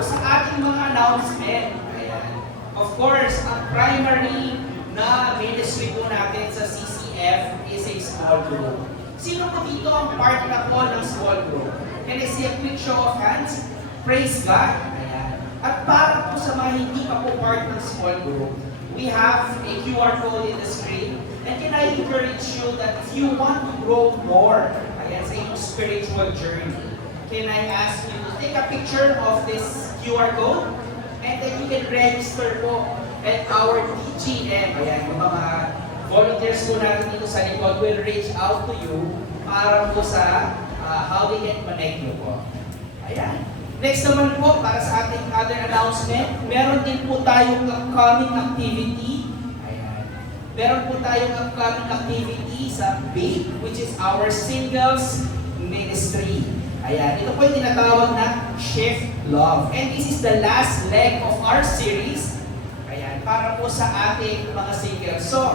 po sa ating mga announcement, ayan. Of course, ang primary na ministry po natin sa CCF is a small group. Sino po dito ang part na po ng small group? Can I see a quick show of hands? Praise God. Ayan. At para po sa mga hindi pa po part ng small group, we have a QR code in the screen. And can I encourage you that if you want to grow more, ayan, sa inyong spiritual journey, can I ask you to take a picture of this QR code and then you can register po at our DGM. Ayan, yung mga volunteers po natin dito sa likod will reach out to you para po sa how they can connect you po. Ayan. Next naman po, para sa ating other announcement, meron din po tayong upcoming activity. Ayan. Meron po tayong upcoming activity sa BAPE, which is our singles ministry. Ayan. Ito po yung tinatawag na Shift Love. And this is the last leg of our series. Ayan. Para po sa ating mga singles. So,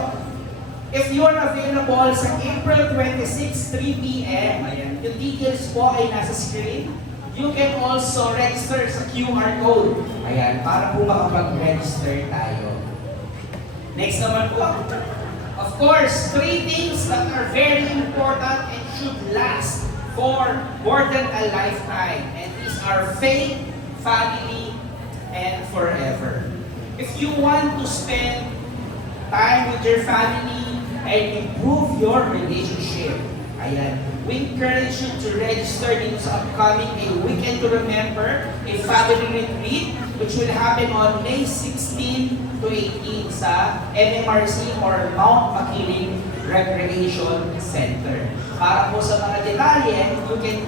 if you are available sa April 26, 3 p.m., ayan, yung details po ay nasa screen. You can also register sa QR code. Ayan, para po makapag-register tayo. Next naman po, of course, 3 things that are very important and should last for more than a lifetime. And these are faith, family, and forever. If you want to spend time with your family and improve your relationship, ayan, we encourage you to register dito sa upcoming A Weekend to Remember, a family retreat, which will happen on May 16 to 18 sa MMRC or Mount Makiling Recreation Center. Para po sa mga detalye, you can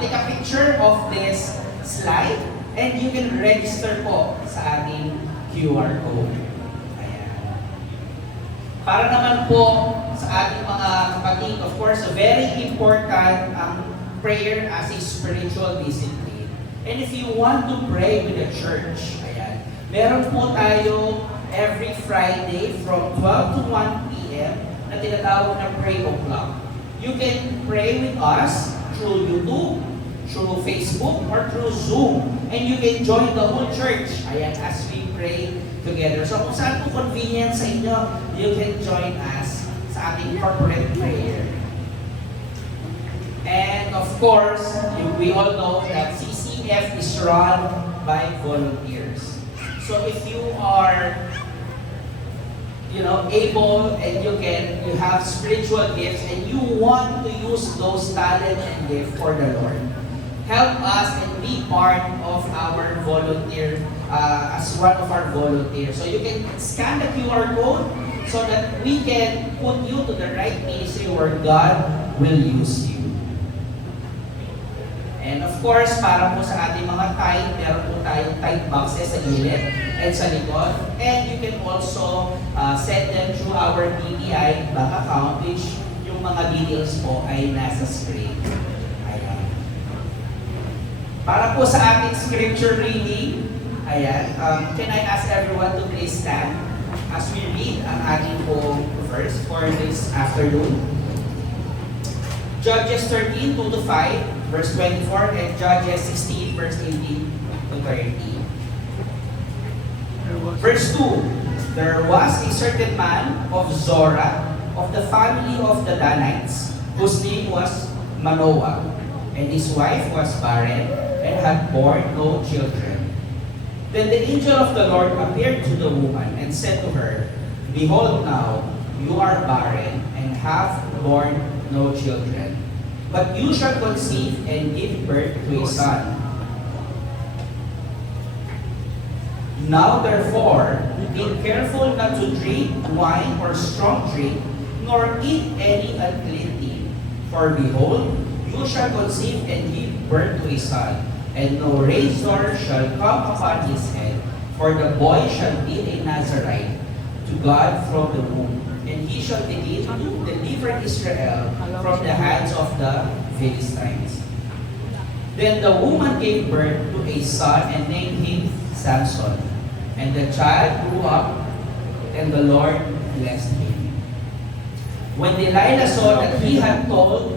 take a picture of this slide and you can register po sa ating QR code. Para naman po sa ating mga kapatid, of course, very important ang prayer as a spiritual discipline. And if you want to pray with the church, ayan, meron po tayo every Friday from 12 to 1 p.m. na tinatawag na Pray O'Clock. You can pray with us through YouTube, through Facebook, or through Zoom. And you can join the whole church, ayan, as we pray together. So kung saan po convenient sa inyo, you can join us sa ating corporate prayer. And of course, we all know that CCF is run by volunteers. So if you are, able and you have spiritual gifts and you want to use those talent and gift for the Lord, help us and be part of our volunteer, as one of our volunteers. So you can scan the QR code so that we can put you to the right ministry where God will use you. And of course, para po sa ating mga tithe, meron po tayong tithe boxes sa gilid and sa likod. And you can also send them through our BPI bank account, which yung mga details po ay nasa screen. Para po sa ating scripture reading, ayan, can I ask everyone to please stand as we read ang ating po verse for this afternoon? Judges 13, 2 to 5, verse 24, and Judges 16, verse 18 to 30. Verse 2, there was a certain man of Zorah, of the family of the Danites, whose name was Manoah, and his wife was barren, and had borne no children. Then the angel of the Lord appeared to the woman and said to her, Behold now, you are barren and have borne no children, but you shall conceive and give birth to a son. Now therefore, be careful not to drink wine or strong drink, nor eat any unclean thing. For behold, you shall conceive and give birth to a son, and no razor shall come upon his head, for the boy shall be a Nazarite to God from the womb, and he shall begin to deliver Israel from the hands of the Philistines. Then the woman gave birth to a son and named him Samson. And the child grew up, and the Lord blessed him. When Delilah saw that he had told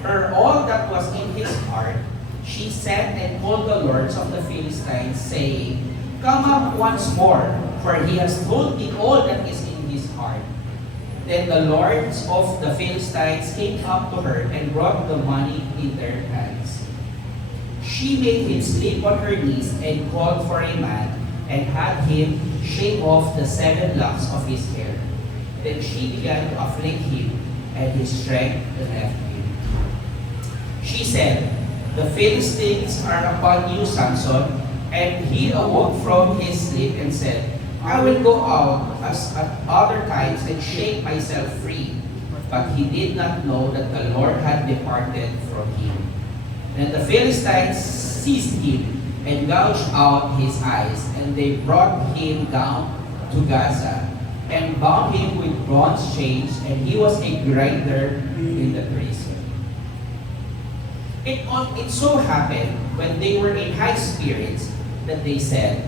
her all that was in his heart, she sent and called the lords of the Philistines, saying, Come up once more, for he has told me all that is in his heart. Then the lords of the Philistines came up to her and brought the money in their hands. She made him sleep on her knees and called for a man and had him shave off the 7 locks of his hair. Then she began to afflict him, and his strength left him. She said, The Philistines are upon you, Samson. And he awoke from his sleep and said, I will go out as at other times and shake myself free. But he did not know that the Lord had departed from him. Then the Philistines seized him and gouged out his eyes, and they brought him down to Gaza and bound him with bronze chains, and he was a grinder in the prison. It so happened when they were in high spirits that they said,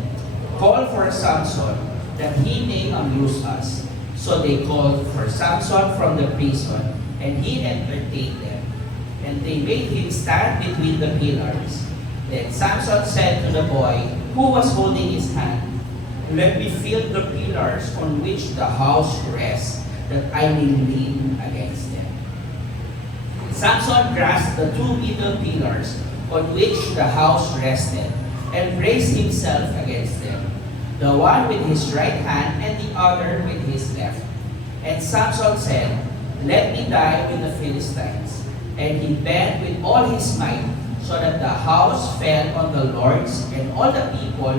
Call for Samson, that he may amuse us. So they called for Samson from the prison, and he entertained them. And they made him stand between the pillars. Then Samson said to the boy who was holding his hand, Let me feel the pillars on which the house rests, that I may lean against them. Samson grasped the 2 middle pillars on which the house rested, and braced himself against them, the one with his right hand and the other with his left. And Samson said, Let me die with the Philistines. And he bent with all his might, so that the house fell on the lords and all the people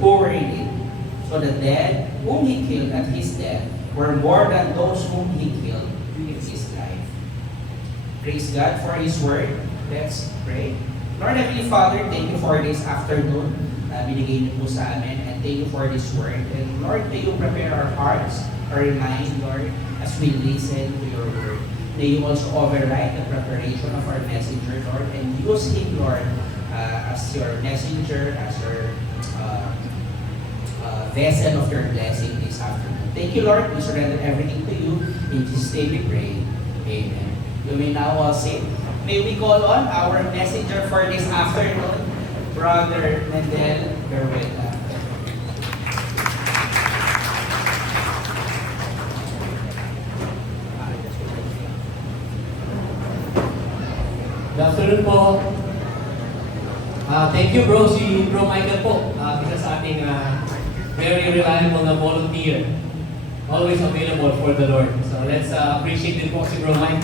who were in it. So the dead whom he killed at his death were more than those whom he killed in his life. Praise God for His word. Let's pray. Lord Heavenly Father, thank you for this afternoon na binigay niyo po sa amin, and thank you for this word. And Lord, may you prepare our hearts, our mind, Lord, as we listen to your word. May you also override the preparation of our messenger, Lord, and use him, Lord, as your messenger, as your vessel of your blessing this afternoon. Thank you, Lord. We surrender everything to you. In Jesus' name we pray. Amen. You may now all sit. May we call on our messenger for this afternoon, Brother Mendel Berweta. Good afternoon po. Thank you bro, si Bro Michael po. Isa sa ating very reliable na volunteer. Always available for the Lord. So let's appreciate din po si Bro Mike.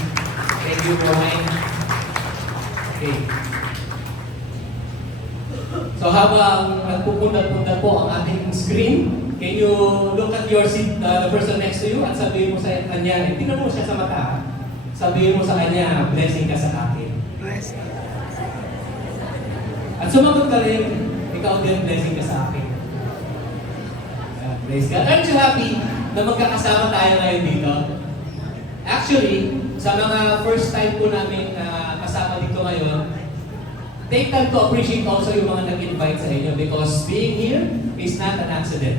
Thank you Bro Mike. Okay. So habang nagpupunta-punta po ang ating screen, can you look at your seat, the person next to you, at sabihin mo sa kanya, tingnan mo siya sa mata, sabihin mo sa kanya, blessing ka sa akin. At sumagot ka rin, ikaw din blessing ka sa akin. Praise God. Aren't you happy na magkakasama tayo ngayon dito? Actually, sa mga first time po namin kasama dito ngayon, take time to appreciate also yung mga nag-invite sa inyo, because being here is not an accident.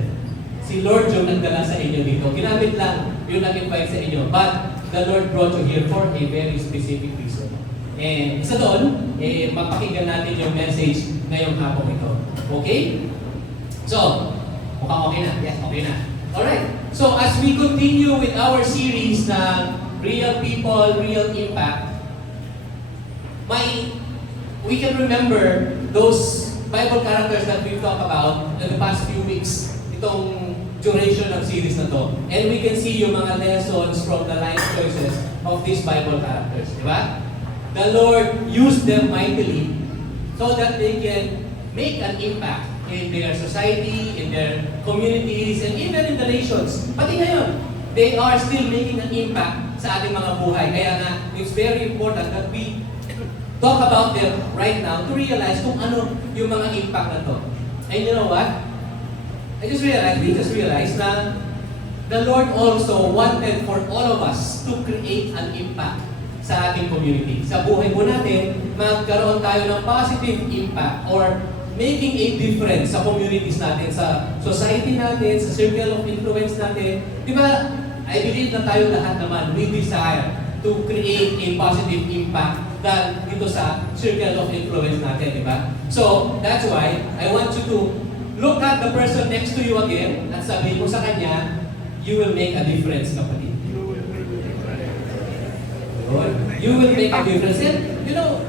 Si Lord yung nagdala sa inyo dito. Ginamit lang yung nag-invite sa inyo. But the Lord brought you here for a very specific reason. And isa doon, mapakinggan natin yung message ngayong hapon ito. Okay? So, mukhang okay na. Yes, okay na. Alright. So, as we continue with our series na Real People, Real Impact, we can remember those Bible characters that we've talked about in the past few weeks, itong duration ng series na to. And we can see yung mga lessons from the life choices of these Bible characters. Di ba? The Lord used them mightily so that they can make an impact in their society, in their communities, and even in the nations. Pati ngayon, they are still making an impact sa ating mga buhay. Kaya nga, it's very important that we talk about them right now to realize kung ano yung mga impact na to. And you know what? We just realized na the Lord also wanted for all of us to create an impact sa ating community. Sa buhay po natin, magkaroon tayo ng positive impact or making a difference sa communities natin, sa society natin, sa circle of influence natin. Di ba? I believe na tayo lahat naman, we desire to create a positive impact than dito sa circle of influence natin, di ba? So, that's why I want you to look at the person next to you again at sabihin mo sa kanya, you will make a difference, kapatid. You will make a difference. And, you know,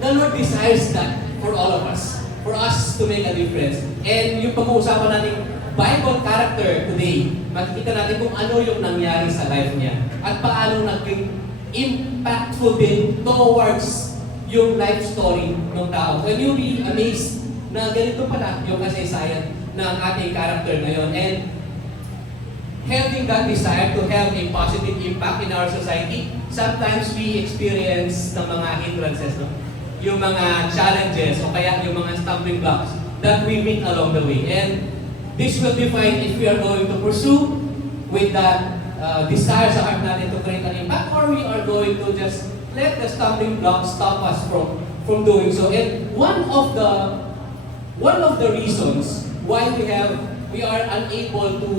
the Lord desires that for all of us. For us to make a difference. And yung pag-uusapan natin Bible character today, makikita natin kung ano yung nangyari sa life niya at paano naging impactful din towards yung life story ng tao. And you'll be amazed na ganito pala yung kasaysayan ng ating character ngayon. And having that desire to have a positive impact in our society, sometimes we experience ng mga hindrances, no? Yung mga challenges o kaya yung mga stumbling blocks that we meet along the way. And this will define if we are going to pursue with that desire sa heart natin to create an impact, or we are going to just let the stumbling blocks stop us from doing so. And one of the reasons why we are unable to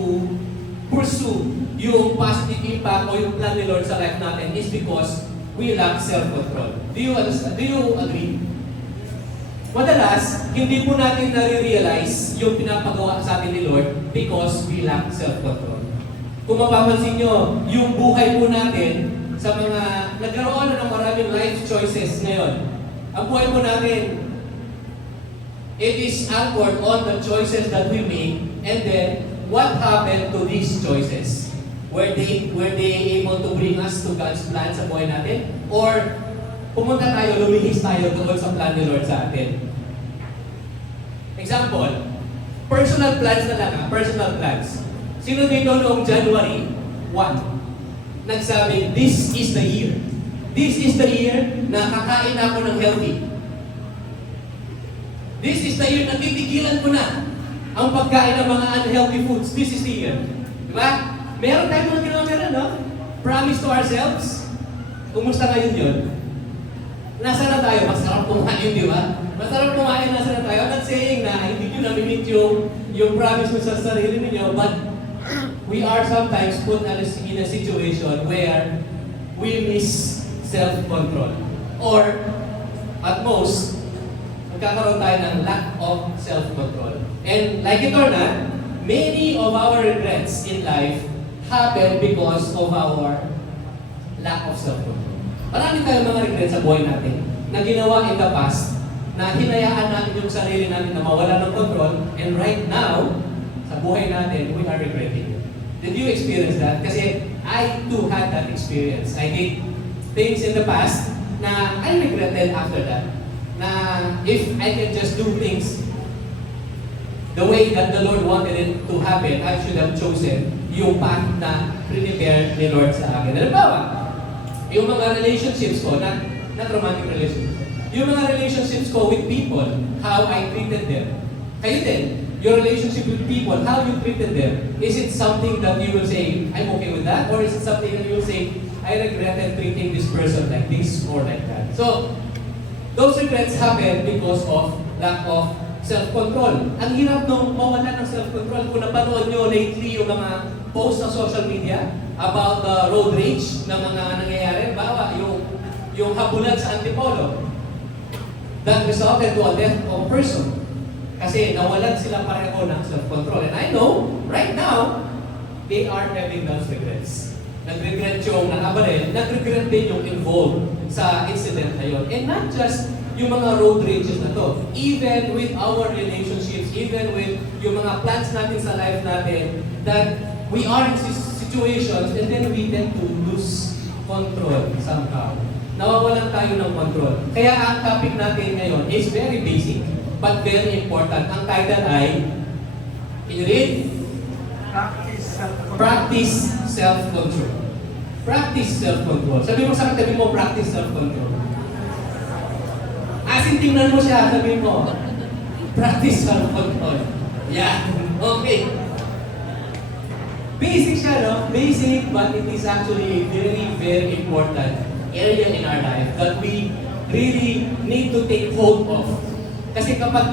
pursue yung positive impact o yung plan ni Lord sa life natin is because we lack self-control. Do you understand? Do you agree? Madalas, hindi po natin nare-realize yung pinapagawa sa atin ni Lord because we lack self-control. Kung mapapansin nyo, yung buhay po natin sa mga nagkaroon na ng maraming life choices ngayon, ang buhay po natin, it is anchored on the choices that we make, and then what happened to these choices? Were they able to bring us to God's plan sa buhay natin? Or pumunta tayo, lumihis tayo doon sa plan ni Lord sa atin? Example, personal plans na lang, personal plans. Sino dito noong January 1, nagsabi, this is the year. This is the year na kakain ako ng healthy. This is the year na titigilan ko na ang pagkain ng mga unhealthy foods. This is the year. Diba? Meron tayong mga ginawa meron, no? Promise to ourselves. Kumusta ngayon yun? Nasa na tayo? Masarap kumain, di ba? Masarap kumain, nasa na tayo. I'm not saying na hindi nyo na-meet yung promise mo sa sarili ninyo, but we are sometimes put in a situation where we miss self-control. Or, at most, magkakaroon tayo ng lack of self-control. And like it or not, many of our regrets in life happen because of our lack of self-control. Marami tayong mga regrets sa buhay natin na ginawa in the past na hinayaan natin yung sarili natin na mawala ng control, and right now, sa buhay natin, we are regretting it. Did you experience that? Kasi I too had that experience. I did things in the past na I regretted after that. Na if I can just do things the way that the Lord wanted it to happen, I should have chosen yung path na prepare ni Lord sa akin. Halimbawa, yung mga relationships ko, not romantic relationships, yung mga relationships ko with people, how I treated them. Kayo din, your relationship with people, how you treated them. Is it something that you will say, I'm okay with that? Or is it something that you will say, I regretted treating this person like this or like that? So, those regrets happen because of lack of self-control. Ang hirap nung mawala ng self-control. Kung napanood nyo lately yung mga posts sa social media about the road rage na mga nangyayari, bawa yung habulan sa Antipolo that resulted to a death of a person. Kasi nawalan sila pareho ng self-control. And I know, right now, they are having those regrets. Nag-regret yung nakabaril, nag-regret din yung involved sa incident na yun. And not just yung mga road rages na to. Even with our relationships, even with yung mga plans natin sa life natin, that we are in situations and then we tend to lose control somehow. Nawawalan tayo ng control. Kaya ang topic natin ngayon is very basic but very important. Ang title ay, can you read? Practice self-control. Practice self-control. Sabi mo sa katabi mo, practice self-control. Asin tingnan mo siya, sabi mo, practice self-control. Yeah, okay. Basic siya, no? Basic, but it is actually a very, very important area in our life that we really need to take hold of. Kasi kapag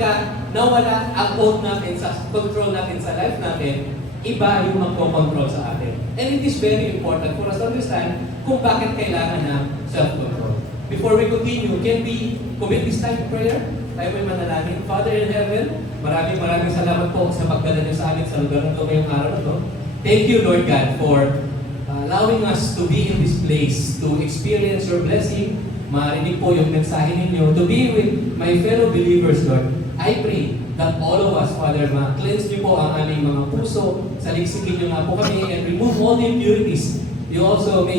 nawala ang hold natin sa control natin sa life natin, iba yung magko-control sa atin. And it is very important for us to understand kung bakit kailangan ng self-control. before we continue, can we commit this time to prayer? Tayo may manalangin. Father in heaven, maraming salamat po sa pagdala niyo sa amin sa lugar na ito ngayong araw na ito. Thank you, Lord God, for allowing us to be in this place, to experience your blessing, marinig po yung mensahe ninyo, to be with my fellow believers, Lord. I pray that all of us, Father, ma-cleanse niyo po ang aming mga puso, saliksikin niyo nga po kami, and remove all the impurities. May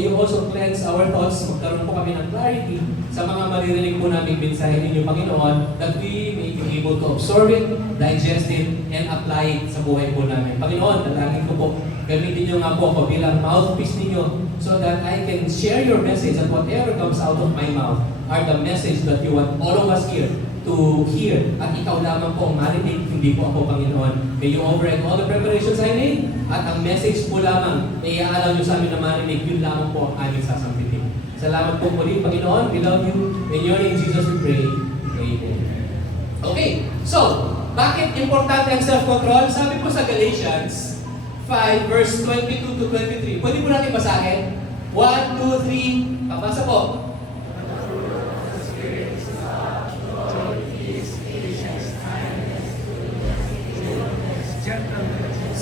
you also cleanse our thoughts, magkaroon po kami ng clarity sa mga maririnig po namin mensahe ninyo, Panginoon, that we may be able to absorb it, digest it, and apply it sa buhay po namin. Panginoon, dalangin ko po, gamitin niyo nga po ako bilang mouthpiece ninyo so that I can share your message and whatever comes out of my mouth are the message that you want all of us here to hear. At ikaw lamang po ang marinig, hindi po ako, Panginoon. May you override all the preparations I made at ang message po lamang na iaalaw niyo sa amin na marinig, yun lamang po ang aming sasampitin. Salamat po muli, Panginoon. We love you. In your name, Jesus, we pray. Amen. Okay, so, bakit importante ang self-control? Sabi po sa Galatians 5 verse 22 to 23. Pwede po natin basahin? 1, 2, 3. Pabasa po.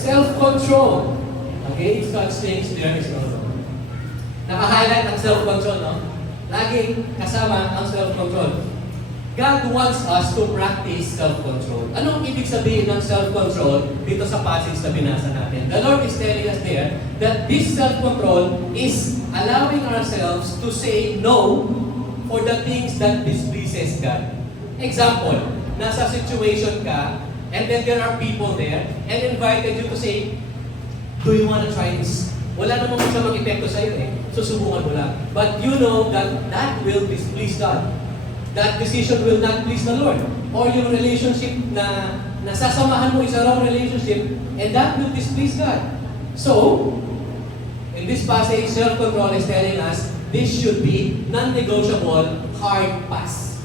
Self-control. Okay, it's God's things, there is no. Naka-highlight ang self-control, no? Laging kasama ang self-control. God wants us to practice self-control. Anong ibig sabihin ng self-control dito sa passage na binasa natin? The Lord is telling us there that this self-control is allowing ourselves to say no for the things that displeases God. Example, nasa situation ka, and then there are people there, and invited you to say, do you want to try this? Wala namang masamang epekto sa'yo eh. Susubukan mo lang. But you know that that will displease God. That decision will not please the Lord. Or yung relationship na nasasamahan mo is a wrong relationship, and that will displease God. So, in this passage, self-control is telling us this should be non-negotiable hard pass.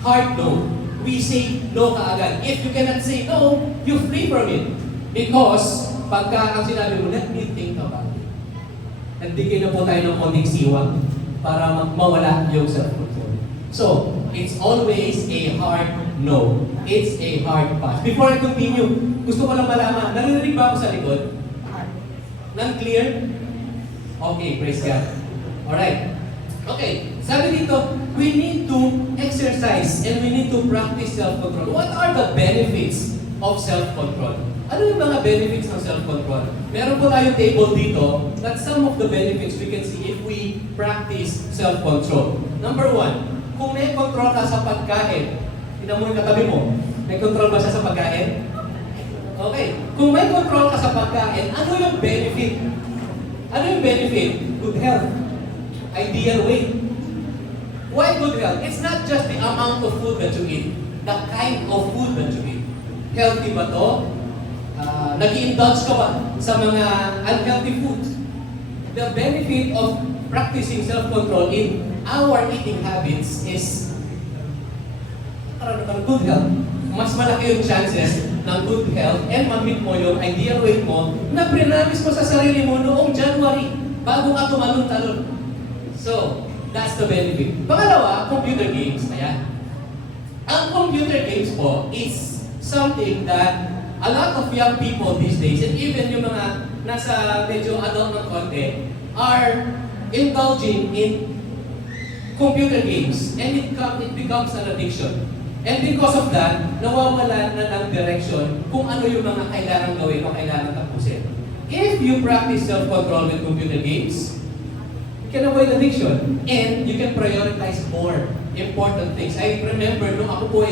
Hard no. We say no kaagad. If you cannot say no, you flee from it. Because, pagka ang sinabi mo, let me think about it. Nagdigay na po tayo ng konting siwa para mawala yung self-control. So, it's always a hard no. It's a hard pass. Before I continue, gusto ko lang malaman, narinig ba ako sa likod? Non-clear? Okay, praise God. Alright. Okay, sabi dito, we need to exercise and we need to practice self-control. What are the benefits of self-control? Ano yung mga benefits ng self-control? Meron po tayong table dito that some of the benefits we can see if we practice self-control. Number 1, kung may control ka sa pagkain, tignan mo yung katabi mo, may control ba siya sa pagkain? Okay. Kung may control ka sa pagkain, ano yung benefit? Ano yung benefit? Good health. Ideal weight. Why good health? It's not just the amount of food that you eat, the kind of food that you eat. Healthy ba to? Nag-indulge ka ba sa mga unhealthy foods? The benefit of practicing self-control in our eating habits is good health. Mas malaki yung chances ng good health and ma-meet mo yung ideal weight mo na prinamis mo sa sarili mo noong January bago ka tumalon-talon. So, that's the benefit. Pangalawa, computer games. Ayan. Ang computer games po is something that a lot of young people these days, and even yung mga nasa medyo adult ng konti, are indulging in computer games, and it becomes an addiction. And because of that, nawawala na ng direction kung ano yung mga kailangan gawin o kailangan tapusin. If you practice self-control with computer games, you can avoid addiction, and you can prioritize more important things. I remember nung ako po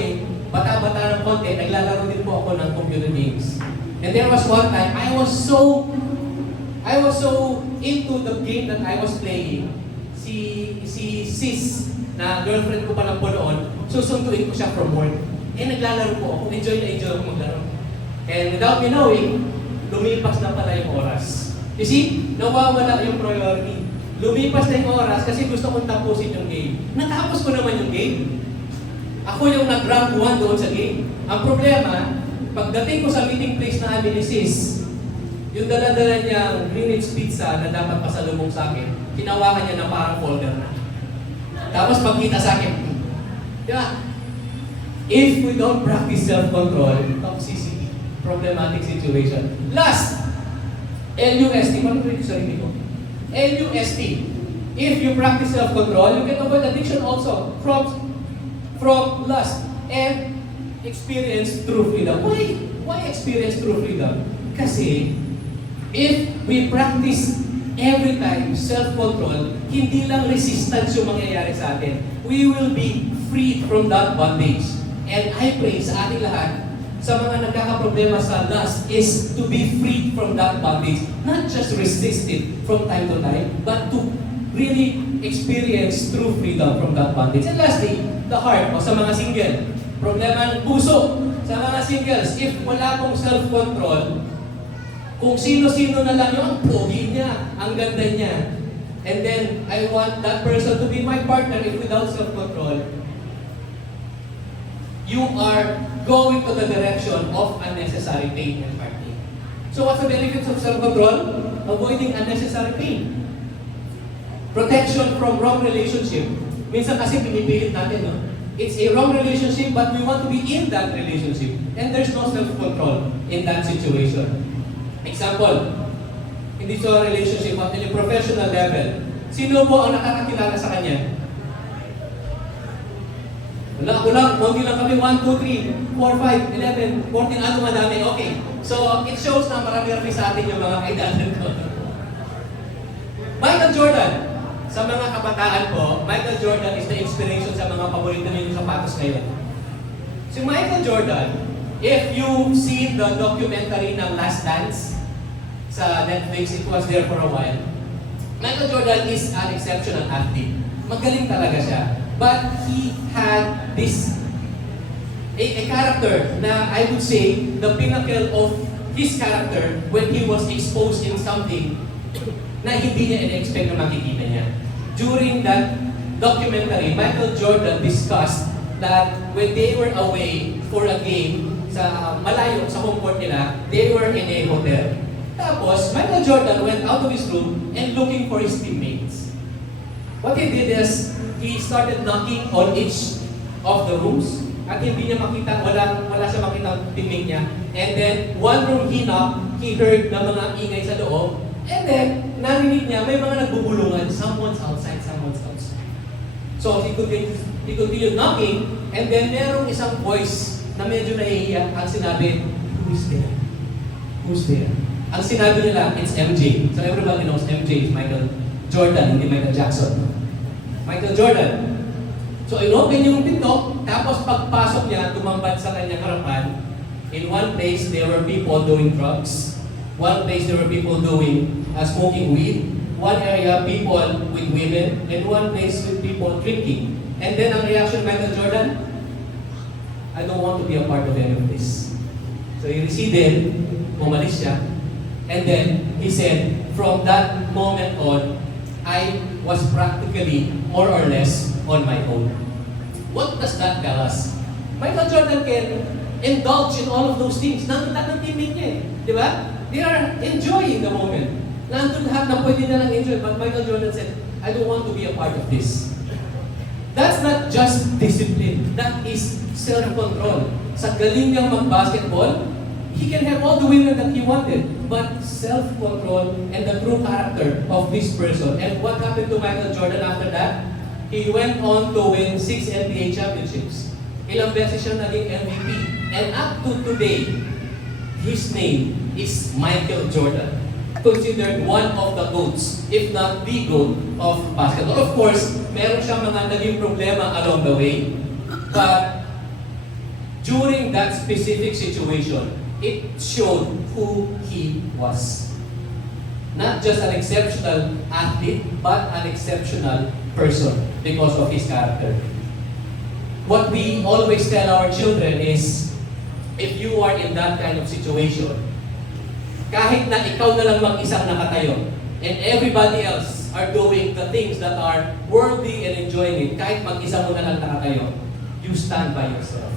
bata-bata ng konti, naglalaro din po ako ng computer games. And there was one time, I was so into the game that I was playing. Si sis, na girlfriend ko pa lang po noon, susunduin ko siya from work. Naglalaro po ako, enjoy ako maglaro. And without me knowing, lumipas na pala yung oras. You see, nawawala yung priority. Lumipas na yung oras kasi gusto kong tapusin yung game. Natapos ko naman yung game. Ako yung nag-rank 1 doon sa game. Ang problema, pagdating ko sa meeting place na amin ni sis, yung dala-dala niyang Greenwich pizza na dapat pasalubong sa akin, hinawakan niya na parang folder na. Tapos pagkita sa akin, di ba? If we don't practice self-control, toxicity, problematic situation. Last, LUST. Paano ko yung sarili ko? LUST. If you practice self-control, you can avoid addiction also from lust and experience true freedom. Why experience true freedom? Kasi if we practice every time self-control, hindi lang resistance yung mangyayari sa atin. We will be freed from that bondage. And I pray sa ating lahat, sa mga nagkakaproblema sa lust, is to be freed from that bondage. Not just resist it from time to time, but to really experience true freedom from that bondage. And lastly, the heart, o sa mga single. Problema ng puso. Sa mga singles, if wala pong self-control, kung sino-sino na lang yung ang pogi niya, ang ganda niya, and then I want that person to be my partner, if without self-control, you are going to the direction of unnecessary pain and heartache. So what's the benefits of self-control? Avoiding unnecessary pain. Protection from wrong relationship. Minsan kasi pinipilit natin, no? It's a wrong relationship, but we want to be in that relationship. And there's no self-control in that situation. Example, hindi sa relationship, but in a professional level. Sino po ang nakakakilala sa kanya? Wala ko lang, konti lang kami, 1, 2, 3, 4, 5, 11, 14, ano madami, okay. So, it shows na marami-rami sa atin yung mga kaidanan ko. Michael Jordan. Sa mga kabataan po, Michael Jordan is the inspiration sa mga paborito niyo sapatos ngayon. Si Michael Jordan, if you've seen the documentary ng Last Dance sa Netflix, it was there for a while. Michael Jordan is an exceptional athlete. Magaling talaga siya. But he had this, a character na I would say, the pinnacle of his character when he was exposed in something na hindi niya in-expect na makikita niya. During that documentary, Michael Jordan discussed that when they were away for a game sa malayo, sa home court nila, they were in a hotel. Tapos, Michael Jordan went out of his room and looking for his teammates. What he did is, he started knocking on each of the rooms at hindi niya makita, wala siya makita ang teammate niya. And then, one room he knocked, he heard na mga ingay sa loob, and then, narinig niya, may mga nagbubulungan, someone's outside. So, he continued knocking, and then merong isang voice na medyo nahihiyak, ang sinabi, who's there? Who's there? Ang sinabi nila, it's MJ. So, everybody knows MJ is Michael Jordan, hindi Michael Jackson. Michael Jordan. So, inopen yung pinto, tapos pagpasok niya, tumambad sa kanyang harapan. In one place, there were people doing drugs. One place, there were people doing smoking weed. One area, people with women. And one place, with people drinking. And then, ang reaction of Michael Jordan, I don't want to be a part of any of this. So, he receded, umalis siya. And then, he said, from that moment on, I was practically, more or less, on my own. What does that tell us? Michael Jordan can indulge in all of those things. Nandun lahat ng teammate niya eh. Di ba? They are enjoying the moment. Nandun lahat na pwede na lang enjoy. But Michael Jordan said, I don't want to be a part of this. That's not just discipline. That is self-control. Sa galing niyang mag-basketball, he can have all the women that he wanted. But self-control and the true character of this person. And what happened to Michael Jordan after that? He went on to win 6 NBA championships. Ilang beses siya naging MVP. And up to today, his name is Michael Jordan. Considered one of the GOATs, if not the GOAT of basketball. Of course, meron siyang mga naging problema along the way. But during that specific situation, it showed who he was. Not just an exceptional athlete, but an exceptional person because of his character. What we always tell our children is, if you are in that kind of situation, kahit na ikaw na lang mag-isang nakatayo, and everybody else are doing the things that are worthy and enjoying it, kahit mag-isa mo na lang nakatayo, you stand by yourself.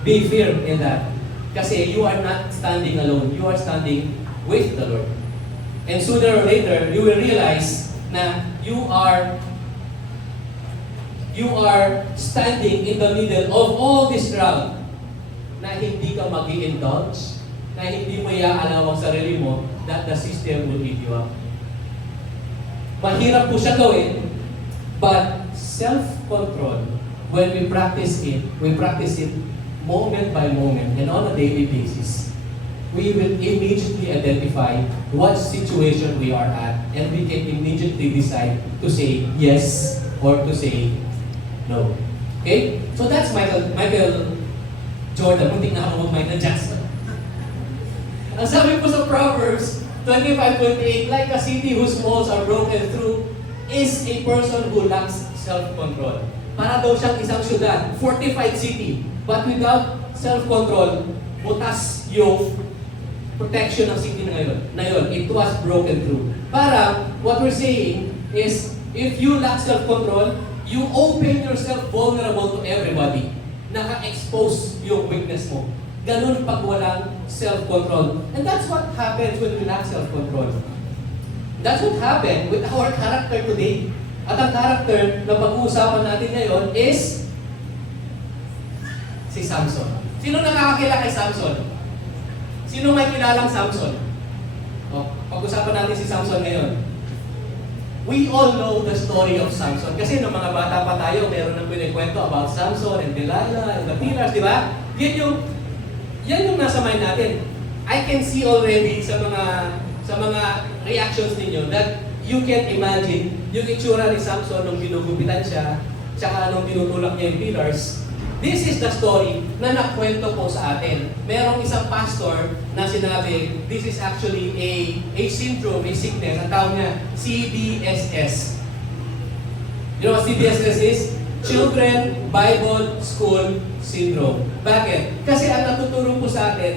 Be firm in that. Kasi you are not standing alone. You are standing with the Lord. And sooner or later, you will realize na you are you are standing in the middle of all this crowd na hindi ka mag-i-indulge, na hindi mo iaalaw ang sarili mo, that the system will eat you up. Mahirap po siya gawin, but self-control, when we practice it moment by moment and on a daily basis. We will immediately identify what situation we are at, and we can immediately decide to say yes or to say no. Okay? So that's Michael Jordan. Muntik na ako mag-Michael Jackson. Ang sabi po sa Proverbs 25:28, like a city whose walls are broken through is a person who lacks self-control. Para daw siyang isang syudad, fortified city, but without self-control, butas yung protection ng city na yun. It was broken through. Para, what we're saying is, if you lack self-control, you open yourself vulnerable to everybody. Naka-expose yung weakness mo. Ganun pag walang self-control. And that's what happens when we lack self-control. That's what happened with our character today. At ang character na pag-uusapan natin ngayon is si Samson. Sino nakakakilala kay Samson? Sino may kilalang Samson? Pag-usapan natin si Samson ngayon. We all know the story of Samson. Kasi nung mga bata pa tayo, meron nang pinikwento about Samson and Delilah and the pillars, di ba? Yan yung nasa mind natin. I can see already sa mga reactions ninyo that you can imagine yung itsura ni Samson nung ginugupitan siya, tsaka nung tinutulak niya yung pillars. This is the story na nakwento po sa atin. Merong isang pastor na sinabi, this is actually a syndrome, a sickness. Ang tawag niya, CBSS. You know what CBSS is? Children Bible School Syndrome. Bakit? Kasi ang natuturo po sa atin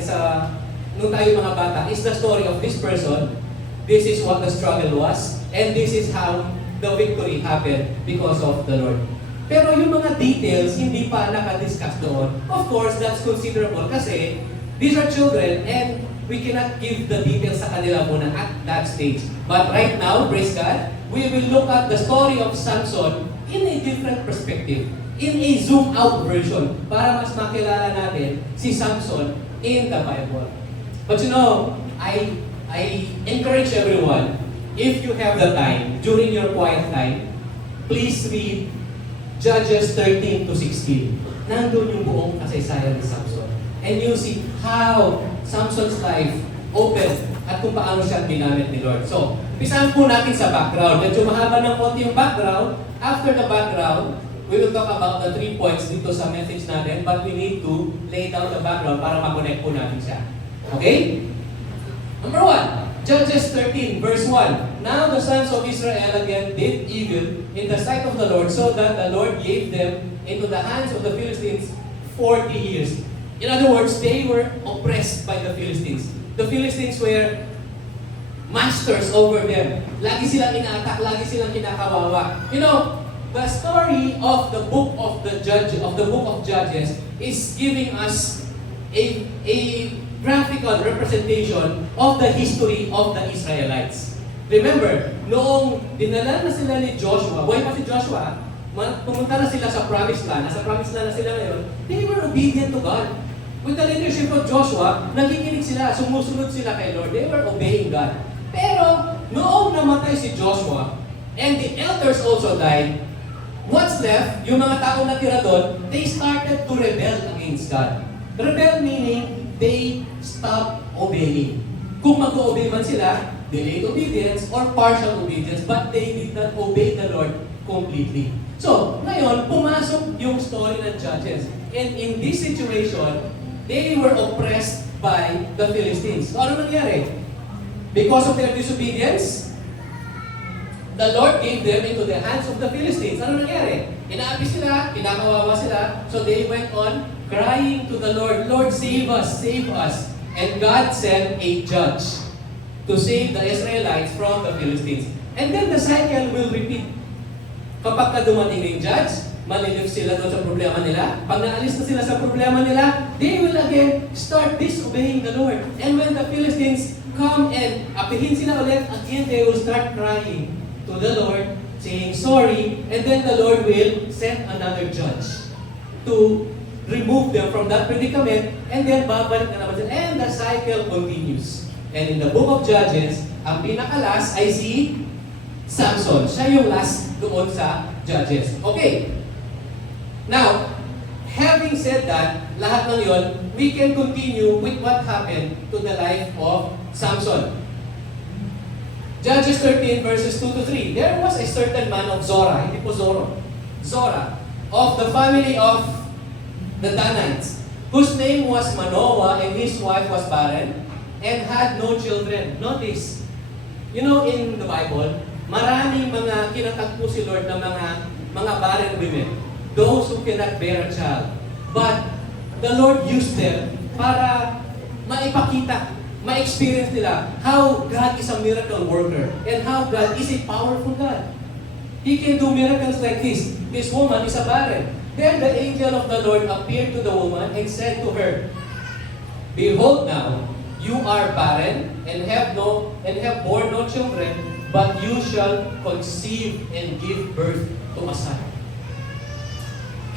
nung tayo mga bata is the story of this person. This is what the struggle was. And this is how the victory happened because of the Lord. Pero yung mga details, hindi pa nakadiscuss doon. Of course, that's considerable kasi these are children and we cannot give the details sa kanila muna at that stage. But right now, praise God, we will look at the story of Samson in a different perspective, in a zoom-out version, para mas makilala natin si Samson in the Bible. But you know, I encourage everyone, if you have the time, during your quiet time, please read Judges 13 to 16. Nandun yung buong kasaysayan ni Samson. And you see how Samson's life opened at kung paano siya ginamit ni Lord. So, umpisahan po natin sa background. Medyo mahaba ng konti yung background. After the background, we will talk about the 3 points dito sa message natin, but we need to lay down the background para ma-connect po natin siya. Okay? Number 1. Judges 13, verse 1. Now the sons of Israel again did evil in the sight of the Lord, so that the Lord gave them into the hands of the Philistines 40 years. In other words, they were oppressed by the Philistines. The Philistines were masters over them. Lagi silang inaatak, lagi silang kinakawawa. You know, the story of the book of Judges is giving us a graphical representation of the history of the Israelites. Remember, noong dinala na sila ni Joshua, buhay pa si Joshua, pumunta na sila sa promised land, nasa promised land na sila ngayon, they were obedient to God. With the leadership of Joshua, nakikinig sila, sumusunod sila kay Lord, they were obeying God. Pero, noong namatay si Joshua, and the elders also died, what's left, yung mga tao na tira doon, they started to rebel against God. Rebel meaning, they stopped obeying. Kung mag-obey man sila, delayed obedience or partial obedience, but they did not obey the Lord completely. So, ngayon, pumasok yung story ng Judges. And in this situation, they were oppressed by the Philistines. So, ano nangyari? Because of their disobedience, the Lord gave them into the hands of the Philistines. Ano nangyari? Inaapi sila, kinakawawa sila, so they went on crying to the Lord, Lord, save us, save us. And God sent a judge to save the Israelites from the Philistines. And then the cycle will repeat. Kapag ka dumating yung judge, malilift sila doon sa problema nila. Pag naalis na sila sa problema nila, they will again start disobeying the Lord. And when the Philistines come and apihin sila ulit, again they will start crying to the Lord, saying sorry, and then the Lord will send another judge to remove them from that predicament, and then babalik na naman sila. And the cycle continues. And in the book of Judges, ang pinakalas ay si Samson. Siya yung last doon sa Judges. Okay. Now, having said that, lahat ng yon, we can continue with what happened to the life of Samson. Judges 13 verses 2 to 3. There was a certain man of Zorah, hindi po Zoro, Zorah, of the family of the Danites, whose name was Manoah, and his wife was barren, and had no children. Notice, you know, in the Bible, maraming mga kinatagpo si Lord na mga barren women, those who cannot bear a child. But the Lord used them para maipakita, ma-experience nila how God is a miracle worker and how God is a powerful God. He can do miracles like this. This woman is a barren. Then the angel of the Lord appeared to the woman and said to her, "Behold now, you are barren and have borne no children, but you shall conceive and give birth to a son."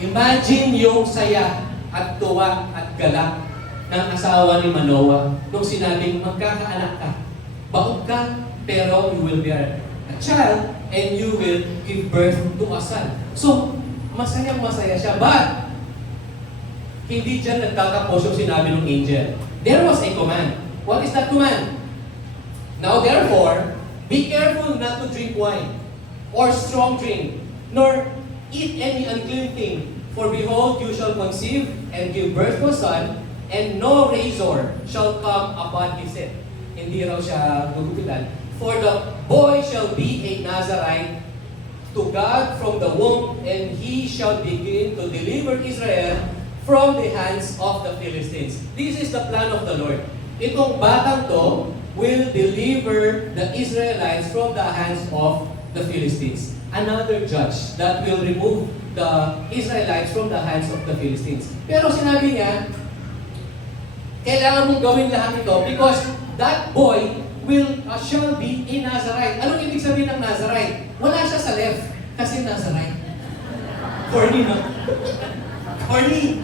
Imagine yung saya at tuwa at galak ng asawa ni Manoah nung sinabing magkakaanak ka. Baog ka, pero you will bear a child and you will give birth to a son. So, masayang-masaya siya. But, hindi dyan nagtatapos yung sinabi ng angel. There was a command. What is that command? Now therefore, be careful not to drink wine, or strong drink, nor eat any unclean thing. For behold, you shall conceive and give birth to a son, and no razor shall come upon his head. Hindi raw siya gugupitan. For the boy shall be a Nazarite to God from the womb, and he shall begin to deliver Israel from the hands of the Philistines. This is the plan of the Lord. Itong batang to will deliver the Israelites from the hands of the Philistines. Another judge that will remove the Israelites from the hands of the Philistines. Pero sinabi niya, kailangan mong gawin lahat ito because that boy shall be a Nazarite. Anong ibig sabihin ng Nazarite? Wala siya sa left kasi Nazarite. Corny, no? Corny.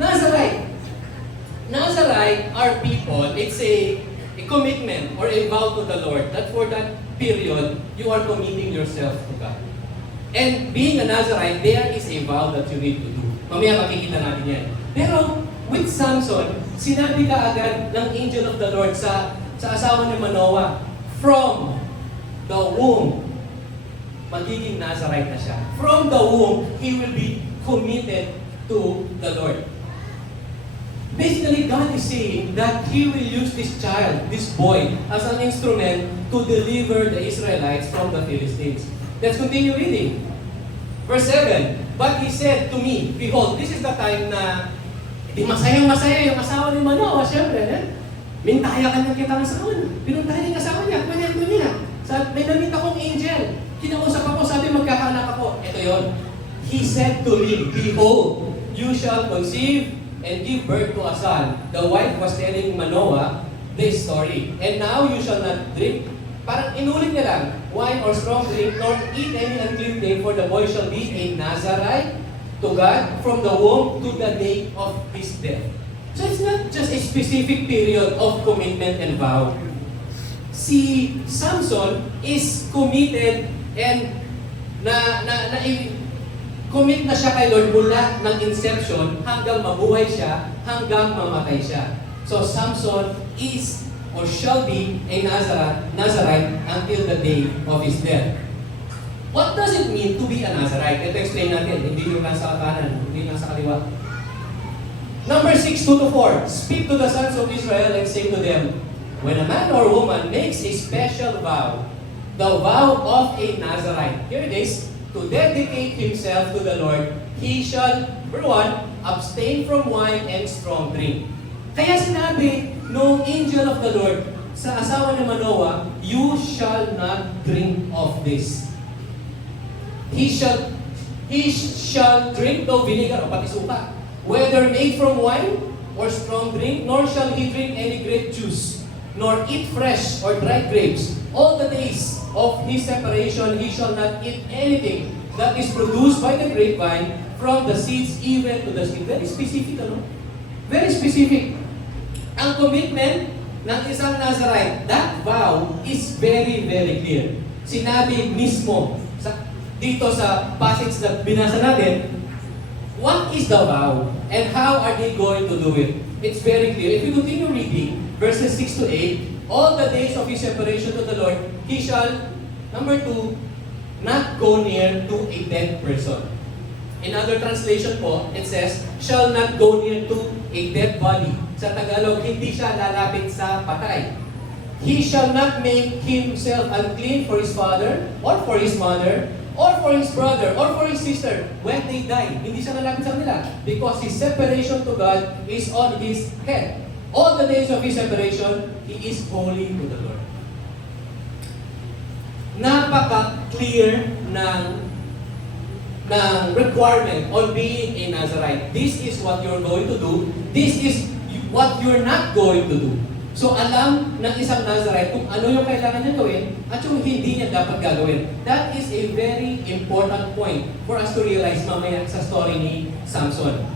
Nazarite. Nazarite are people, it's a commitment or a vow to the Lord that for that period, you are committing yourself to God. And being a Nazarite, there is a vow that you need to do. Mamaya makikita natin yan. Pero with Samson, sinabi ka agad ng angel of the Lord sa asawa ni Manoah, from the womb, magiging Nazarite na siya. From the womb, he will be committed to the Lord. Basically, God is saying that He will use this child, this boy, as an instrument to deliver the Israelites from the Philistines. Let's continue reading. Verse 7, "But he said to me, behold," this is the time na di masayang-masaya yung asawa ni Manoah, syempre, mintaya ka na kita ng asawa niya. Pinuntahan niya yung asawa niya, kwento niya. May namit akong angel. Kinausap ako, sabi magkakaanak ako. Ito yon. He said to me, "Behold, you shall conceive and give birth to a son." The wife was telling Manoah this story. "And now you shall not drink," parang inulit niya lang, "wine or strong drink, nor eat any unclean thing, for the boy shall be a Nazarite to God from the womb to the day of his death." So it's not just a specific period of commitment and vow. Si Samson is committed and commit na siya kay Lord mula ng inception hanggang mabuhay siya, hanggang mamatay siya. So Samson is or shall be a Nazarite until the day of his death. What does it mean to be a Nazarite? Ito explain natin. Hindi yung nasa kanan, hindi nasa kaliwa. Number 6, 2-4. "Speak to the sons of Israel and say to them, when a man or woman makes a special vow, the vow of a Nazarite," here it is, "to dedicate himself to the Lord, he shall, number 1, abstain from wine and strong drink." Kaya sinabi nung angel of the Lord sa asawa ni Manoah, "You shall not drink of this." He shall drink no vinegar o pati suka, whether made from wine or strong drink, nor shall he drink any grape juice, nor eat fresh or dried grapes. All the days of his separation he shall not eat anything that is produced by the grapevine from the seeds even to the skin. Very specific, ano? Very specific. Ang commitment ng isang Nazarite, that vow is very, very clear. Sinabi mismo dito sa passage na binasa natin, what is the vow and how are they going to do it? It's very clear. If we continue reading verses 6 to 8, all the days of his separation to the Lord, he shall, number 2, not go near to a dead person. In other translation po, it says, shall not go near to a dead body. Sa Tagalog, hindi siya lalapit sa patay. He shall not make himself unclean for his father, or for his mother, or for his brother, or for his sister, when they die. Hindi siya lalapit sa kanila. Because his separation to God is on his head. All the days of his separation, he is holy to the Lord. Napaka-clear ng requirement on being a Nazarite. This is what you're going to do. This is what you're not going to do. So alam ng isang Nazarite kung ano yung kailangan niya gawin at yung hindi niya dapat gagawin. That is a very important point for us to realize mamaya sa story ni Samson.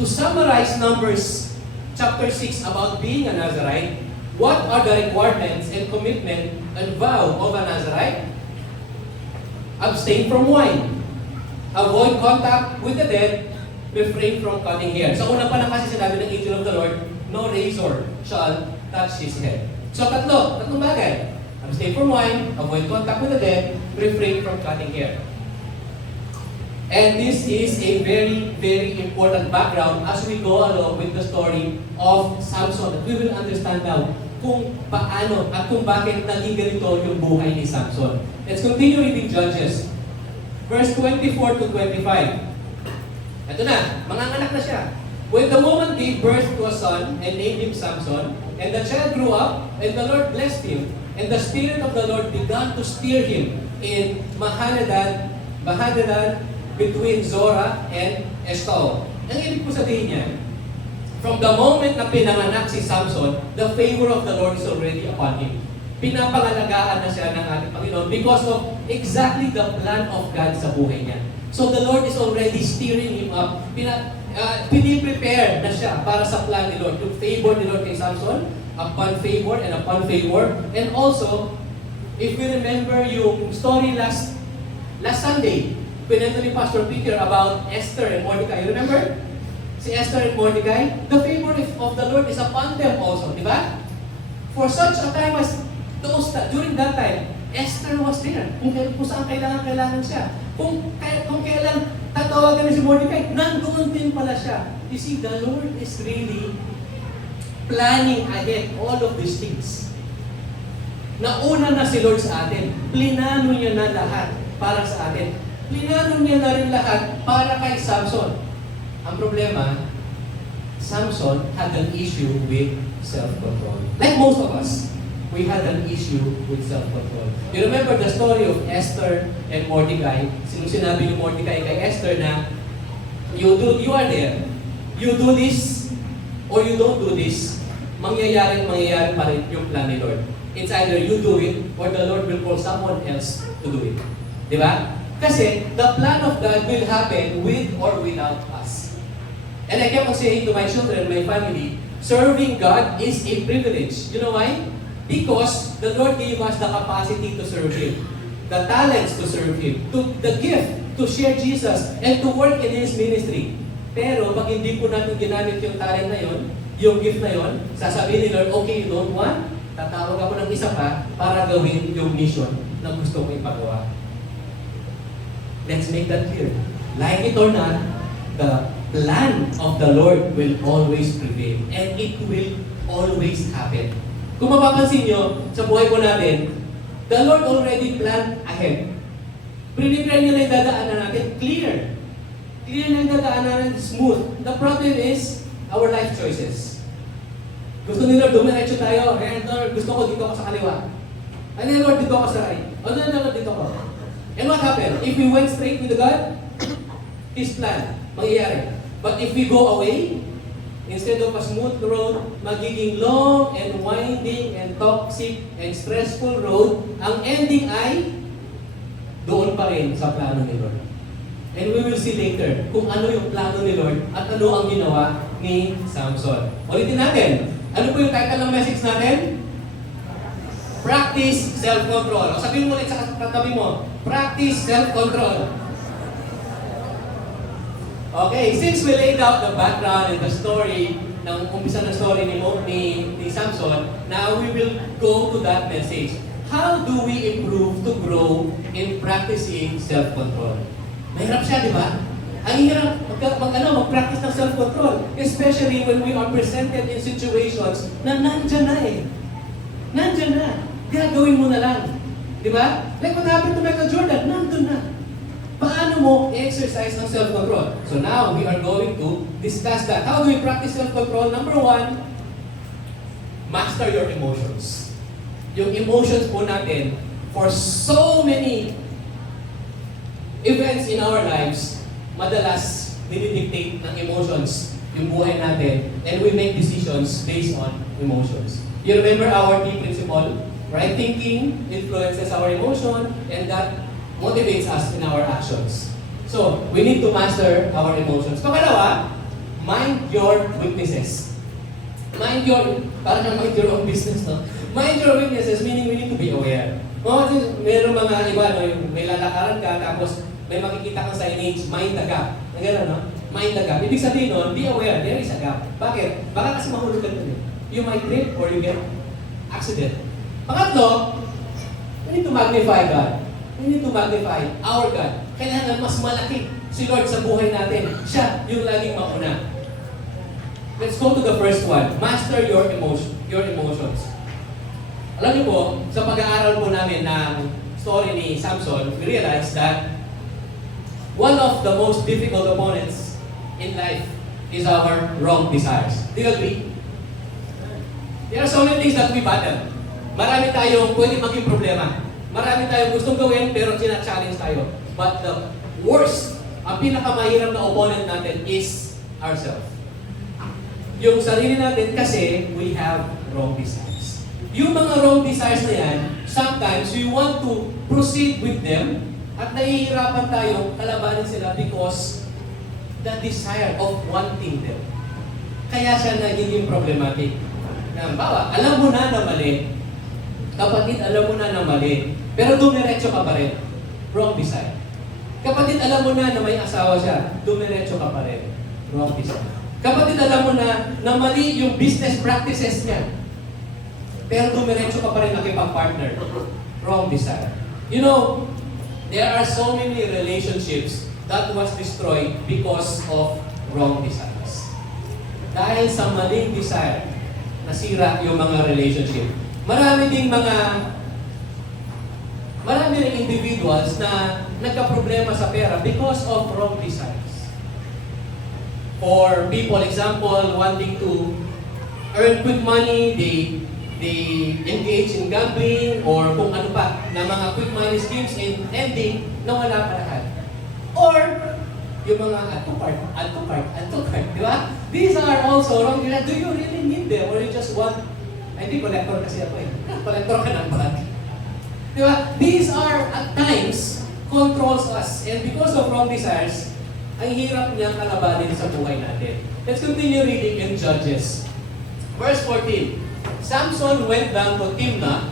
To summarize Numbers chapter 6 about being a Nazarite, what are the requirements and commitment and vow of a Nazarite? Abstain from wine. Avoid contact with the dead. Refrain from cutting hair. Sa una pa lang kasi sinabi ng angel of the Lord, no razor shall touch his head. So tatlong bagay. Abstain from wine, avoid contact with the dead, refrain from cutting hair. And this is a very, very important background as we go along with the story of Samson. That we will understand now kung paano at kung bakit naging ganito yung buhay ni Samson. Let's continue reading Judges. Verse 24 to 25. Ito na, manganganak na siya. When the woman gave birth to a son and named him Samson, and the child grew up, and the Lord blessed him, and the Spirit of the Lord began to steer him in Mahanadan between Zorah and Eshtaol. Ang ibig po sabihin niya, from the moment na pinanganak si Samson, the favor of the Lord is already upon him. Pinapangalagaan na siya ng ating Panginoon because of exactly the plan of God sa buhay niya. So the Lord is already steering him up. Piniprepare na siya para sa plan ni Lord. Yung favor ni Lord kay Samson, upon favor and upon favor. And also, if we remember yung story last Sunday, pinento ni Pastor Peter about Esther and Mordecai. You remember? Si Esther and Mordecai, the favor of the Lord is upon them also, di ba? For such a time as during that time, Esther was there. Kung saan kailangan siya. Kung kailan tatawagan na si Mordecai, nandoon din pala siya. You see, the Lord is really planning ahead all of these things. Nauna na si Lord sa atin. Plinano niya na lahat para sa atin. Plinano niya na rin lahat para kay Samson. Ang problema, Samson had an issue with self-control. Like most of us, we had an issue with self-control. You remember the story of Esther and Mordecai? Sinabi ni Mordecai kay Esther na, you are there. You do this or you don't do this, mangyayari pa rin yung plan ni Lord. It's either you do it or the Lord will call someone else to do it. Di ba? Kasi the plan of God will happen with or without us. And I kept on saying to my children, my family, serving God is a privilege. You know why? Because the Lord gave us the capacity to serve Him, the talents to serve Him, the gift to share Jesus, and to work in His ministry. Pero pag hindi po natin ginamit yung talent na yon, yung gift na yon, sasabihin ni Lord, okay, you don't want? Tatawag ako ng isa pa para gawin yung mission na gusto kong ipagawa. Let's make that clear. Like it or not, the plan of the Lord will always prevail, and it will always happen. Kung mapapansin nyo, sa buhay po natin, the Lord already planned ahead. Prepare niya na yung dadaanan natin, clear. Clear na yung dadaanan natin, smooth. The problem is, our life choices. Gusto ni Lord, dumiretso tayo. Lord, gusto ko dito ako sa kaliwa. Ano yung Lord, dito ako sa right. Ano yung Lord, dito ako. And what happened? If we went straight with God, His plan, mangyayari. But if we go away, instead of a smooth road, magiging long and winding and toxic and stressful road, ang ending ay doon pa rin sa plano ni Lord. And we will see later kung ano yung plano ni Lord at ano ang ginawa ni Samson. Ulitin natin. Ano po yung title ng message natin? Practice self-control. O sabihin mo ulit sa katabi mo, practice self-control. Okay, since we laid out the background and the story, ng umpisa ng story ni Samson, now we will go to that message. How do we improve to grow in practicing self-control? Mahirap siya, di ba? Ang hirap mag-practice ng self-control, especially when we are presented in situations na nandyan na eh. Nandyan na. Gagawin mo na lang. Di ba? Like what happened to Michael Jordan, nandun na. Paano mo i-exercise ng self-control? So now, we are going to discuss that. How do we practice self-control? Number one, master your emotions. Yung emotions po natin, for so many events in our lives, madalas dinidictate ng emotions yung buhay natin, and we make decisions based on emotions. You remember our key principle? Right thinking influences our emotion, and that motivates us in our actions. So, we need to master our emotions. Pangalawa, mind your weaknesses. Parang mind your own business, no? Mind your weaknesses, meaning we need to be aware. Meron mga iba, no, yung may lalakaran ka, tapos may makikita kang signage, mind the gap. Nagano, no? Mind the gap. Ibig sabihin nun, be aware, there is a gap. Bakit? Baka kasi mahulog ka dun eh. You might trip or you get accident. Pangatlo, we need to magnify God. We need to magnify our God. Kailangan mas malaki si Lord sa buhay natin. Siya yung laging mauna. Let's go to the first one. Master your emotions. Alam niyo po, sa pag-aaral po namin ng story ni Samson, we realized that one of the most difficult opponents in life is our wrong desires. Do you agree? There are so many things that we battle. Marami tayong pwede maging problema. Marami tayong gustong gawin pero challenge tayo. But the worst, ang pinakamahirap na opponent natin is ourselves. Yung sarili natin kasi we have wrong desires. Yung mga wrong desires na yan, sometimes we want to proceed with them at nahihirapan tayong kalabanin sila because the desire of wanting them. Kaya siya nagiging problematic. Halimbawa, alam mo na na mali. Kapatid, alam mo na na mali. Pero dumiretso ka pa rin. Wrong desire. Kapatid, alam mo na na may asawa siya. Dumiretso ka pa rin. Wrong desire. Kapatid, alam mo na na mali yung business practices niya. Pero dumiretso ka pa rin nakipag-partner. Wrong desire. You know, there are so many relationships that was destroyed because of wrong desires. Dahil sa maling desire, nasira yung mga relationship. Marami ring individuals na nagka-problema sa pera because of wrong desires. For people, example, wanting to earn quick money, they engage in gambling or kung ano pa na mga quick money schemes and ending na wala pa lahat. Or yung mga add to cart, di ba? These are also wrong. Do you really need them or you just want? Hindi, collector kasi ako eh. Collector ka ng bag. Di ba? These are, at times, controls us. And because of wrong desires, ang hirap niyang kalabanin sa buhay natin. Let's continue reading in Judges. Verse 14. Samson went down to Timnah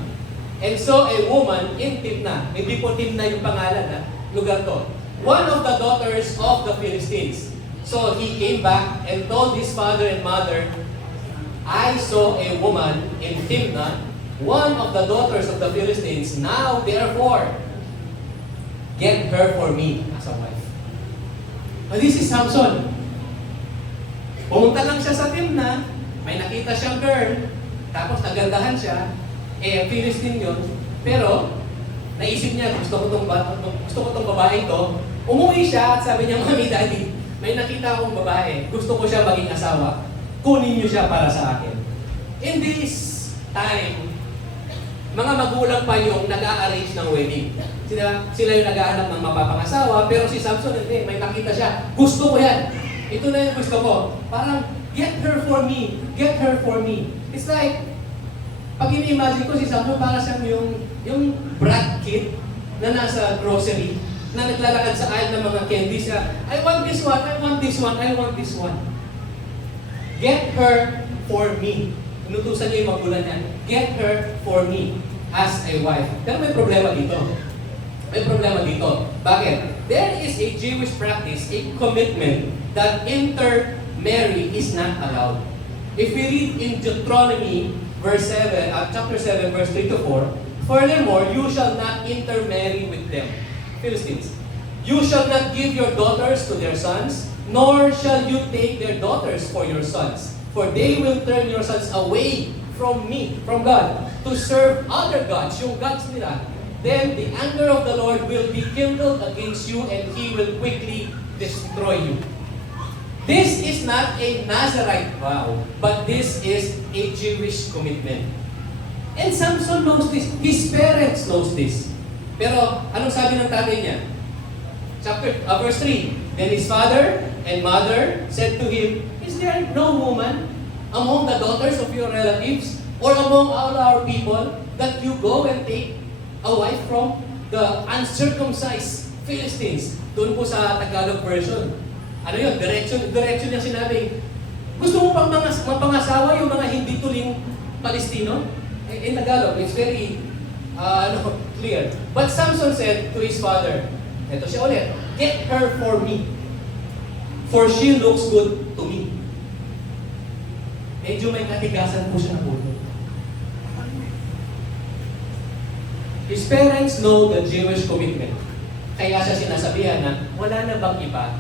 and saw a woman in Timnah. Hindi po Timnah yung pangalan, ha? Lugar to. One of the daughters of the Philistines. So he came back and told his father and mother, I saw a woman in Timnah, one of the daughters of the Philistines. Now, therefore, get her for me as a wife. But this is Samson. Pumunta lang siya sa Timnah, may nakita siyang girl, tapos nagandahan siya, Philistine yun, pero naisip niya, gusto ko tong babae to. Umuwi siya at sabi niya, Mami, Daddy, may nakita akong babae, gusto ko siya maging asawa. Kunin niyo siya para sa akin. In this time, mga magulang pa yung nag-a-arrange ng wedding. Sila yung nag-aanap ng mapapangasawa, pero si Samson hindi, may nakita siya. Gusto ko yan. Ito na yung gusto ko. Parang, get her for me. Get her for me. It's like, pag ini-imagine ko si Samson, parang siyang yung Brad Pitt na nasa grocery, na naglalakad sa aisle ng mga candies, I want this one, I want this one, I want this one. Get her for me. Inutusan niya yung magulang niya, get her for me as a wife. Pero may problema dito. May problema dito. Bakit? There is a Jewish practice, a commitment that intermarry is not allowed. If we read in Deuteronomy chapter 7, verse 3 to 4, furthermore, you shall not intermarry with them. Philistines. You shall not give your daughters to their sons, nor shall you take their daughters for your sons. For they will turn your sons away from me, from God, to serve other gods, yung gods nila. Then the anger of the Lord will be kindled against you, and He will quickly destroy you. This is not a Nazarite vow, but this is a Jewish commitment. And Samson knows this. His parents knows this. Pero anong sabi ng tatay niya? Verse 3. Then his father and mother said to him, is there no woman among the daughters of your relatives or among all our people that you go and take a wife from the uncircumcised Philistines? Doon po sa Tagalog version. Ano yun? Direction niya sinabi. Gusto mo pang mapangasawa yung mga hindi tuling Palestino? In Tagalog, it's very clear. But Samson said to his father, eto siya ulit, get her for me, for she looks good to me. Medyo may katigasan po siya na puno. His parents know the Jewish commitment. Kaya siya sinasabihan na wala na bang iba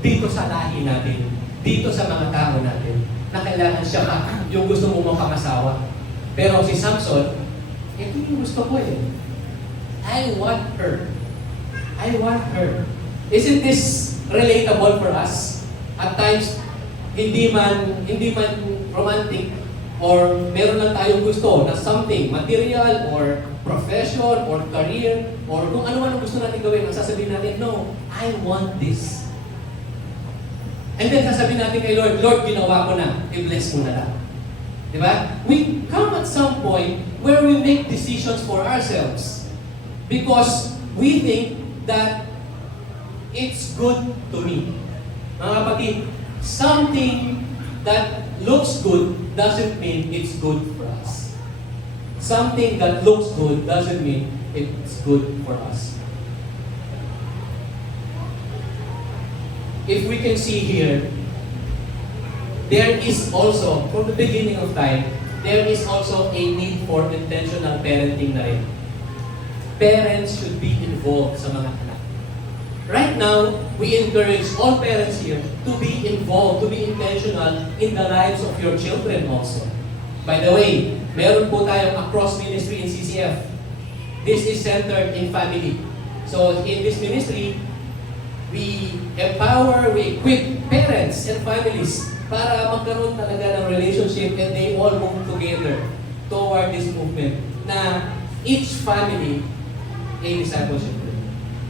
dito sa lahi natin, dito sa mga tao natin, na kailangan siya ka, yung gusto mo makasawa. Pero si Samson, ito yung gusto ko eh. I want her. I want her. Isn't this relatable for us? At times, hindi man romantic or meron lang tayong gusto na something, material or profession or career or kung ano man ang gusto natin gawin, ang sasabihin natin, no, I want this. And then sasabihin natin kay Lord, Lord, ginawa ko na, i-bless mo na lang. Diba? We come at some point where we make decisions for ourselves because we think that it's good to me. Mga kapatid, something that looks good doesn't mean it's good for us. Something that looks good doesn't mean it's good for us. If we can see here, there is also, from the beginning of time, there is also a need for intentional parenting na rin. Parents should be involved sa mga anak. Right now, we encourage all parents here to be involved, to be intentional in the lives of your children also. By the way, meron po tayong across ministry in CCF. This is centered in family. So in this ministry, we empower, we equip parents and families para magkaroon talaga ng relationship and they all move together toward this movement na each family a discipleship.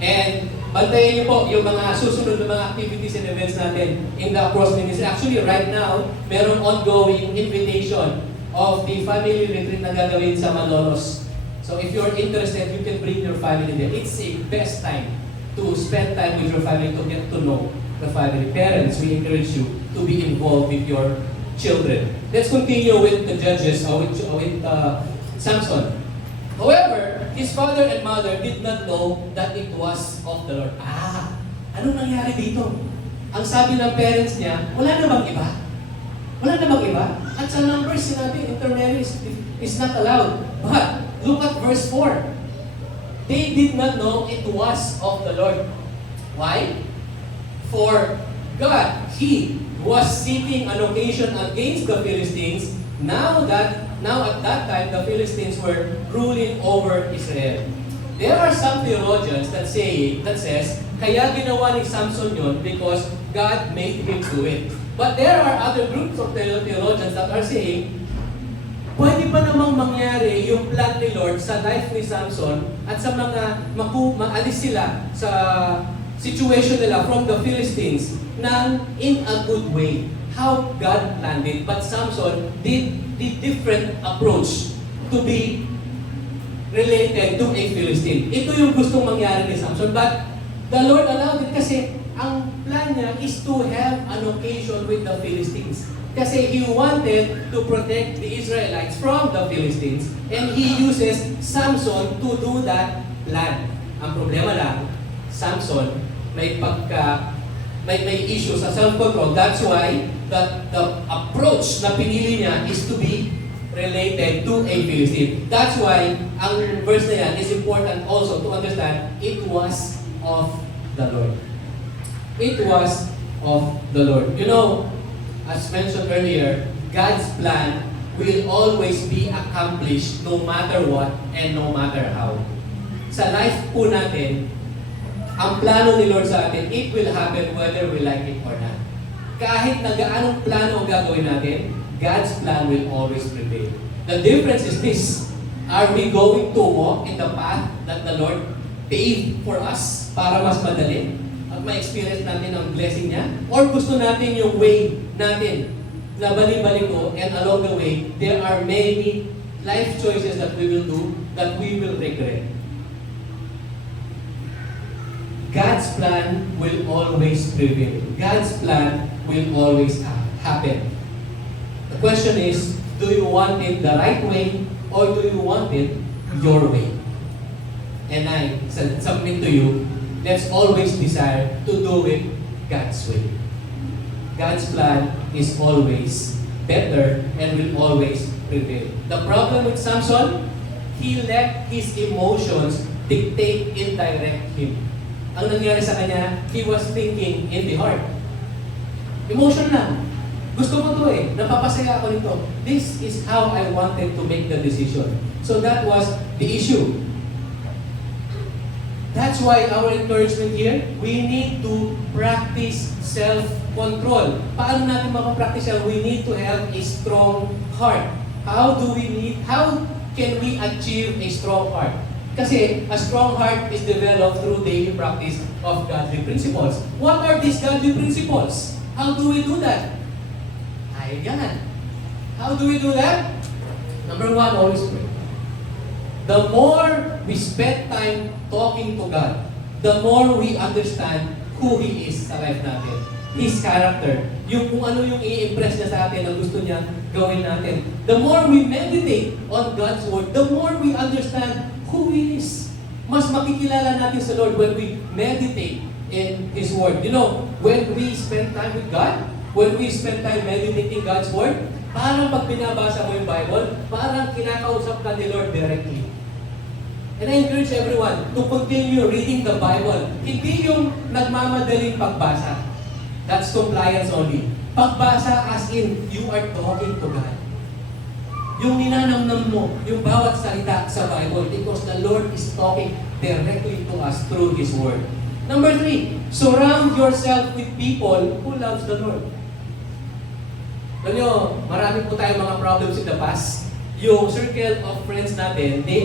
And bantayan niyo po yung mga susunod na mga activities and events natin in the Cross Ministry. Actually, right now, meron ongoing invitation of the family retreat na gagawin sa Malolos. So if you're interested, you can bring your family there. It's a best time to spend time with your family to get to know the family. Parents, we encourage you to be involved with your children. Let's continue with the judges, with Samson. However, his father and mother did not know that it was of the Lord. Anong nangyari dito? Ang sabi ng parents niya, wala na bang iba? Wala na bang iba? At sa Numbers, sinabi, intermarriage is not allowed. But, look at verse 4. They did not know it was of the Lord. Why? For God, He was seeking an occasion against the Philistines now at that time the Philistines were ruling over Israel. There are some theologians that says, kaya ginawa ni Samson yun because God made him do it. But there are other groups of theologians that are saying, pwede pa namang mangyari yung plan ni Lord sa life ni Samson at sa mga maalis sila sa situation nila from the Philistines nang in a good way. How God planned it. But Samson did the different approach to be related to a Philistine. Ito yung gustong mangyari ni Samson, but the Lord allowed it kasi ang plan niya is to have an occasion with the Philistines. Kasi He wanted to protect the Israelites from the Philistines, and He uses Samson to do that plan. Ang problema lang, Samson may issue sa self-control. That's why the approach na pinili niya is to be related to a Philistine. That's why ang verse na yan is important also to understand it was of the Lord. It was of the Lord. You know, as mentioned earlier, God's plan will always be accomplished no matter what and no matter how. Sa life po natin, ang plano ni Lord sa atin, it will happen whether we like it or not. Kahit na gaanong plano ang gagawin natin, God's plan will always prevail. The difference is this: are we going to walk in the path that the Lord paved for us para mas madali at ma-experience natin ang blessing niya? Or gusto natin yung way natin na balik-balik and along the way, there are many life choices that we will do that we will regret. God's plan will always prevail. God's plan will always happen. The question is, do you want it the right way or do you want it your way? And I submit to you, let's always desire to do it God's way. God's plan is always better and will always prevail. The problem with Samson, he let his emotions dictate and direct him. Ang nangyari sa kanya, he was thinking in the heart. Emotion lang. Gusto ko to napapasaya ako nito. This is how I wanted to make the decision. So that was the issue. That's why our encouragement here, we need to practice self-control. Paano natin makapractice yan? We need to have a strong heart. How can we achieve a strong heart? Kasi a strong heart is developed through daily practice of godly principles. What are these godly principles? How do we do that? Ayan. How do we do that? Number one, always pray. The more we spend time talking to God, the more we understand who He is sa life natin. His character. Yung kung ano yung i-impress niya sa atin na gusto niya gawin natin. The more we meditate on God's Word, the more we understand who He is. Mas makikilala natin sa Lord when we meditate in His Word. You know, when we spend time with God, when we spend time meditating God's Word, parang pag binabasa mo yung Bible, parang kinakausap ka ni Lord directly. And I encourage everyone to continue reading the Bible. Hindi yung nagmamadaling pagbasa. That's compliance only. Pagbasa as in, you are talking to God. Yung ninanamnam mo, yung bawat salita sa Bible, because the Lord is talking directly to us through His Word. Number 3, surround yourself with people who loves the Lord. Alam nyo, marami po tayong mga problems in the past. Yung circle of friends natin, they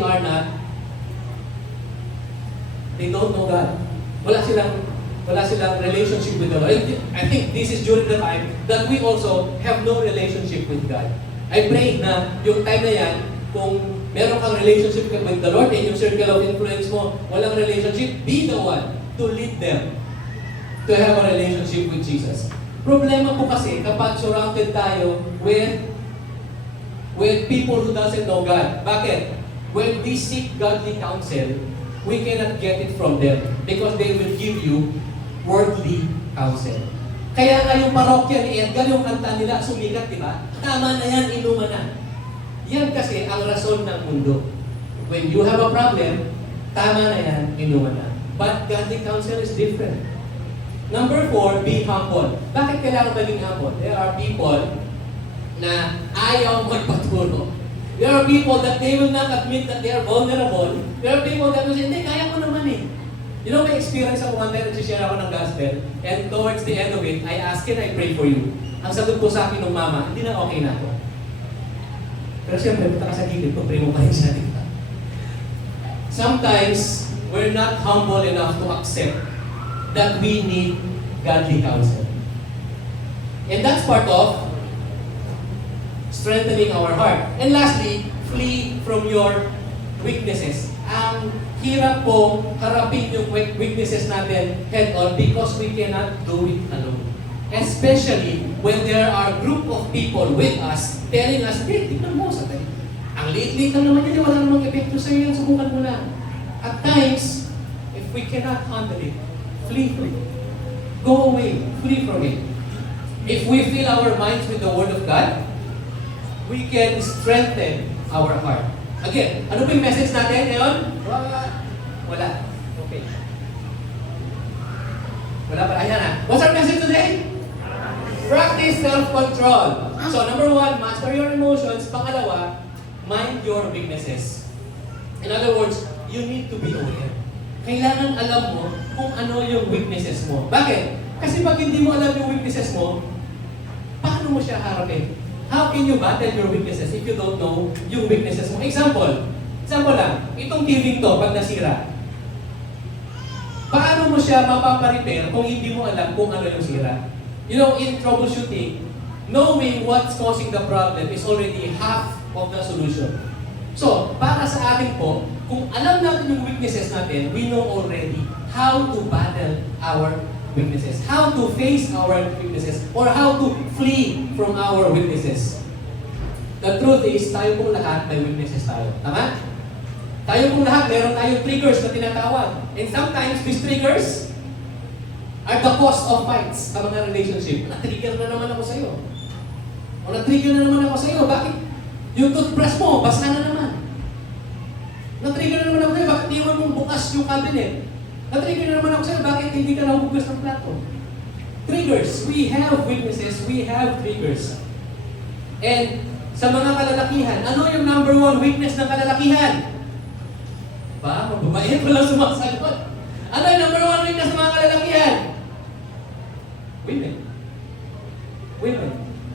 don't know God. Wala silang relationship with the Lord. I think this is during the time that we also have no relationship with God. I pray na yung time na yan, kung meron kang relationship with the Lord and yung circle of influence mo, walang relationship, be the one to lead them to have a relationship with Jesus. Problema po kasi kapag surrounded tayo with people who doesn't know God. Bakit? When we seek godly counsel, we cannot get it from them because they will give you worldly counsel. Kaya nga yung parokya ni Edgar, yung kanta nila, sumikat, di ba? Tama na yan, inuman na. Yan kasi ang rason ng mundo. When you have a problem, tama na yan, inuman na. But godly counsel is different. Number 4, be humble. Bakit kailangan maging humble? There are people na ayaw magpaturo. There are people that they will not admit that they are vulnerable. There are people that will say, hindi, kaya ko naman eh. You know, may experience ako one time, nagsishare ako ng gospel, and towards the end of it, I ask, can I pray for you? Ang sagot po sa akin ng mama, hindi na okay na ako. Pero siyempre, punta ka sa gilid, pag-pray mo pa rin siya, diba? Sometimes, we're not humble enough to accept that we need godly counsel. And that's part of strengthening our heart. And lastly, flee from your weaknesses. Ang hirap po harapin yung weaknesses natin head on because we cannot do it alone. Especially when there are group of people with us telling us, hey, tignan mo sa tayo. Ang liit-liit lang naman yan, wala namang epekto sa iyo yan, subukan mo lang. At times, if we cannot handle it, flee from it. Go away, flee from it. If we fill our minds with the Word of God, we can strengthen our heart. Again, ano ba yung message natin ngayon? Wala. Okay. Wala pa. Ayan na. What's our message today? Practice self-control. So, number one, master your emotions. Pangalawa, mind your weaknesses. In other words, you need to be aware. Kailangan alam mo kung ano yung weaknesses mo. Bakit? Kasi pag hindi mo alam yung weaknesses mo, paano mo siya harapin? How can you battle your weaknesses if you don't know yung weaknesses mo? Example lang, itong TV to, pag nasira, paano mo siya mapaparepair kung hindi mo alam kung ano yung sira? You know, in troubleshooting, knowing what's causing the problem is already half of the solution. So, para sa atin po, kung alam natin yung weaknesses natin, we know already how to battle our weaknesses, how to face our weaknesses, or how to flee from our weaknesses. The truth is, tayo pong lahat may weaknesses tayo. Tama? Tayo pong lahat, meron tayong triggers na tinatawag. And sometimes, these triggers are the cause of fights sa mga relationship. Na-trigger na naman ako sa'yo. O na-trigger na naman ako sa'yo. Bakit? Yung toothbrush mo, basa na naman. Na-trigger na naman ako sa'yo. Bakit iwan mong bukas yung cabinet? Na-trigger na naman ako sa'yo. Bakit hindi ka nahubugas ng plato? Triggers. We have weaknesses. We have triggers. And sa mga kalalakihan, ano yung number one weakness ng kalalakihan? Ba, mababayan ko lang sumasagot. Ano yung number one weakness ng mga kalalakihan? Women. Women.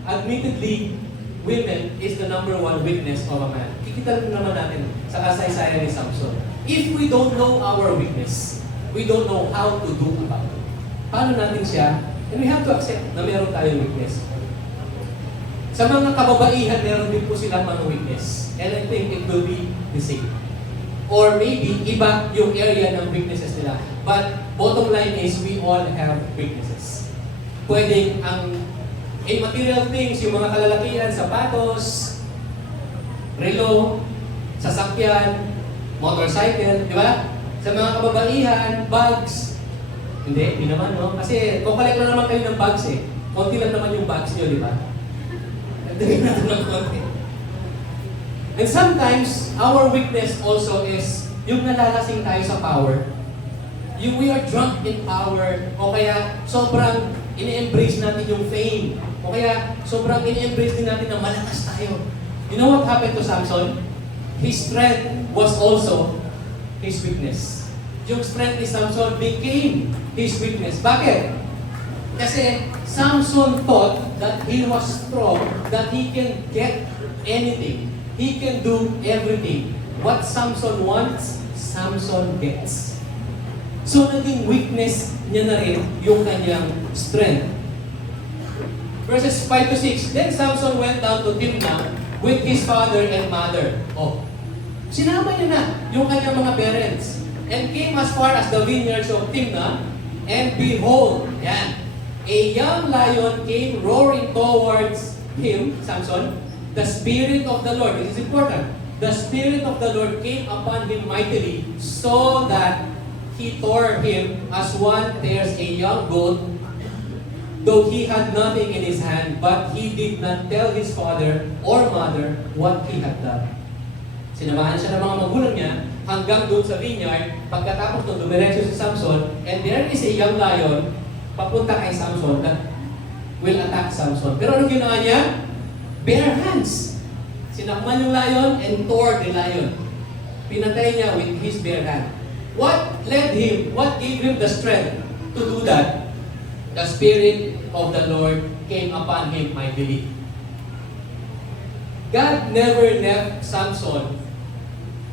Admittedly, women is the number one weakness of a man. Kikita naman natin sa kasaysayan ni Samson. If we don't know our weakness, we don't know how to do about it. Paano natin siya? And we have to accept na meron tayong weakness. Sa mga kababaihan, meron din po silang mga weakness. And I think it will be the same. Or maybe, iba yung area ng weaknesses nila. But bottom line is, we all have weaknesses. Pwedeng ang immaterial things, yung mga kalalakihan, sapatos, relo, sasakyan, motorcycle, di ba? Sa mga kababaihan, bags. Hindi naman, no? Kasi kukolek lang naman kayo ng bags eh. Konti lang naman yung bags nyo, di ba? Dagdag natin ng konti. And sometimes, our weakness also is yung nalalasing tayo sa power. Yung we are drunk in power, o kaya sobrang ini-embrace natin yung fame, o kaya sobrang ini-embrace din natin na malakas tayo. You know what happened to Samson? His strength was also his weakness. Yung strength ni Samson became his weakness. Bakit? Kasi Samson thought that he was strong, that he can get anything. He can do everything. What Samson wants, Samson gets. So, naging weakness niya na rin yung kanyang strength. Verses 5 to 6, Then Samson went down to Timnah with his father and mother. Oh, sinama niya na yung kanyang mga parents. And came as far as the vineyards of Timnah, and behold, yan, a young lion came roaring towards him, Samson. The Spirit of the Lord, this is important, the Spirit of the Lord came upon him mightily, so that he tore him as one tears a young goat, though he had nothing in his hand, but he did not tell his father or mother what he had done. Sinamahan siya ng mga magulang niya hanggang doon sa vineyard. Pagkatapos doon, dumiretso si Samson, and there is a young lion papunta kay Samson that will attack Samson. Pero ano ginawa niya? Bare hands. Sinakman yung lion and tore the lion. Pinatay niya with his bare hand. What led him? What gave him the strength to do that? The Spirit of the Lord came upon him mightily. God never left Samson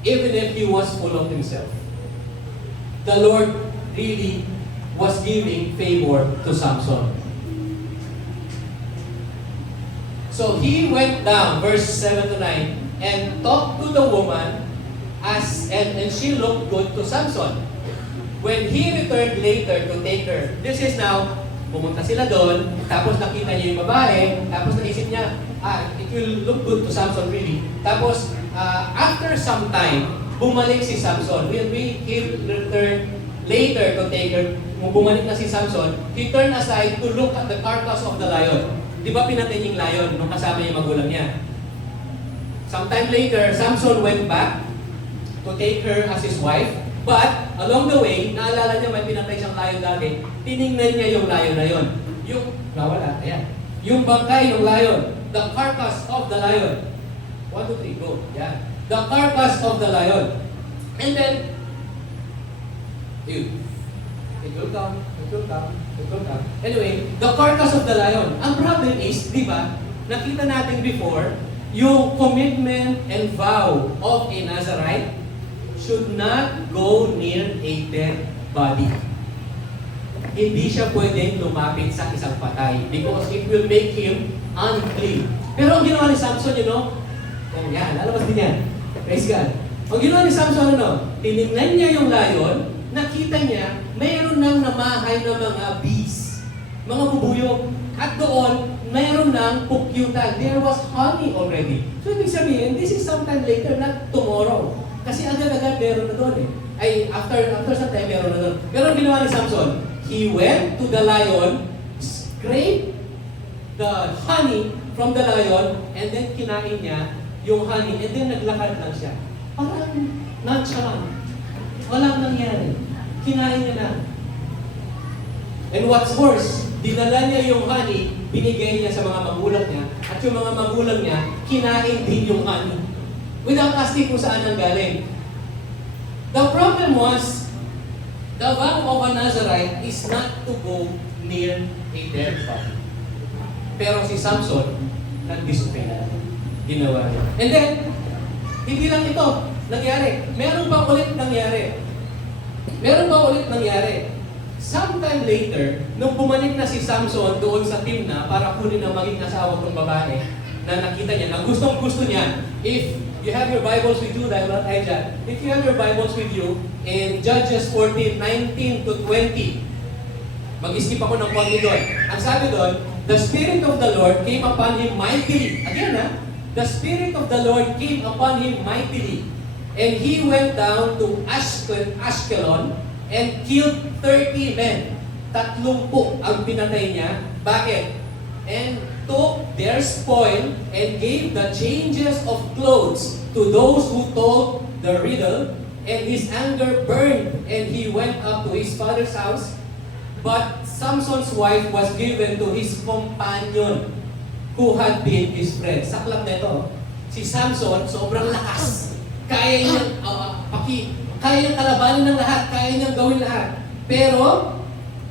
even if he was full of himself. The Lord really was giving favor to Samson. So he went down, verse 7 to 9, and talked to the woman and she looked good to Samson. When he returned later to take her, this is now, pumunta sila doon, tapos nakita niya yung babae, tapos naisip niya, it will look good to Samson really. Tapos, after some time, bumalik si Samson. When he returned later to take her, bumalik na si Samson, he turned aside to look at the carcass of the lion. Di ba pinatay yung lion nung kasama yung magulang niya? Sometime later, Samson went back to take her as his wife. But, along the way, naalala niya may pinatay siyang lion dati, tiningnan niya yung lion na yun. Yung, nawala, ayan. Yung bangkay ng lion, the carcass of the lion. 1, 2, 3, go. Yeah. The carcass of the lion. And then, it will come. Anyway, the carcass of the lion. Ang problem is, di ba, nakita natin before, yung commitment and vow of a Nazarite should not go near a dead body. Hindi siya pwedeng lumapit sa isang patay because it will make him unclean. Pero ang ginawa ni Samson, yan, lalabas din yan. Praise God. Ang ginawa ni Samson, tinignan niya yung lion, nakita niya, mayroon nang namahay na mga bees, mga bubuyog. At doon, mayroon nang pukyutan. There was honey already. So, ibig sabihin, this is sometime later, not tomorrow. Kasi agad-agad meron na doon after some time meron na doon. Pero ang ginawa ni Samson, he went to the lion, scraped the honey from the lion, and then kinain niya yung honey, and then naglakad lang siya. Parang nonchalant. Walang nangyari. Kinain niya na. And what's worse, dinala niya yung honey, binigay niya sa mga magulang niya, at yung mga magulang niya, kinain din yung honey. Without asking kung saan ang galing. The problem was, the vow of a Nazarite is not to go near a dead body. Pero si Samson, nag-disobey na. Ginawa niya. And then, hindi lang ito nangyari. Meron pa ulit nangyari. Sometime later, nung bumalik na si Samson doon sa Timna para kunin ang maging asawa ng babae, na nakita niya, na gustong-gusto niya, if you have your Bibles with you, dahil not Elijah, if you have your Bibles with you, in Judges 14:19 to 20, mag-skip ako ng konti doon. Ang sabi doon, the Spirit of the Lord came upon him mightily. Again, the Spirit of the Lord came upon him mightily. And he went down to Ashkelon and killed 30 men. 30 ang pinatay niya. Bakit? And took their spoil and gave the changes of clothes to those who told the riddle, and his anger burned, and he went up to his father's house. But Samson's wife was given to his companion who had been his friend. Saklap na ito. Si Samson, sobrang lakas. Kaya niyang kaya niyang kalabanin ng lahat, kaya niyang gawin lahat. Pero,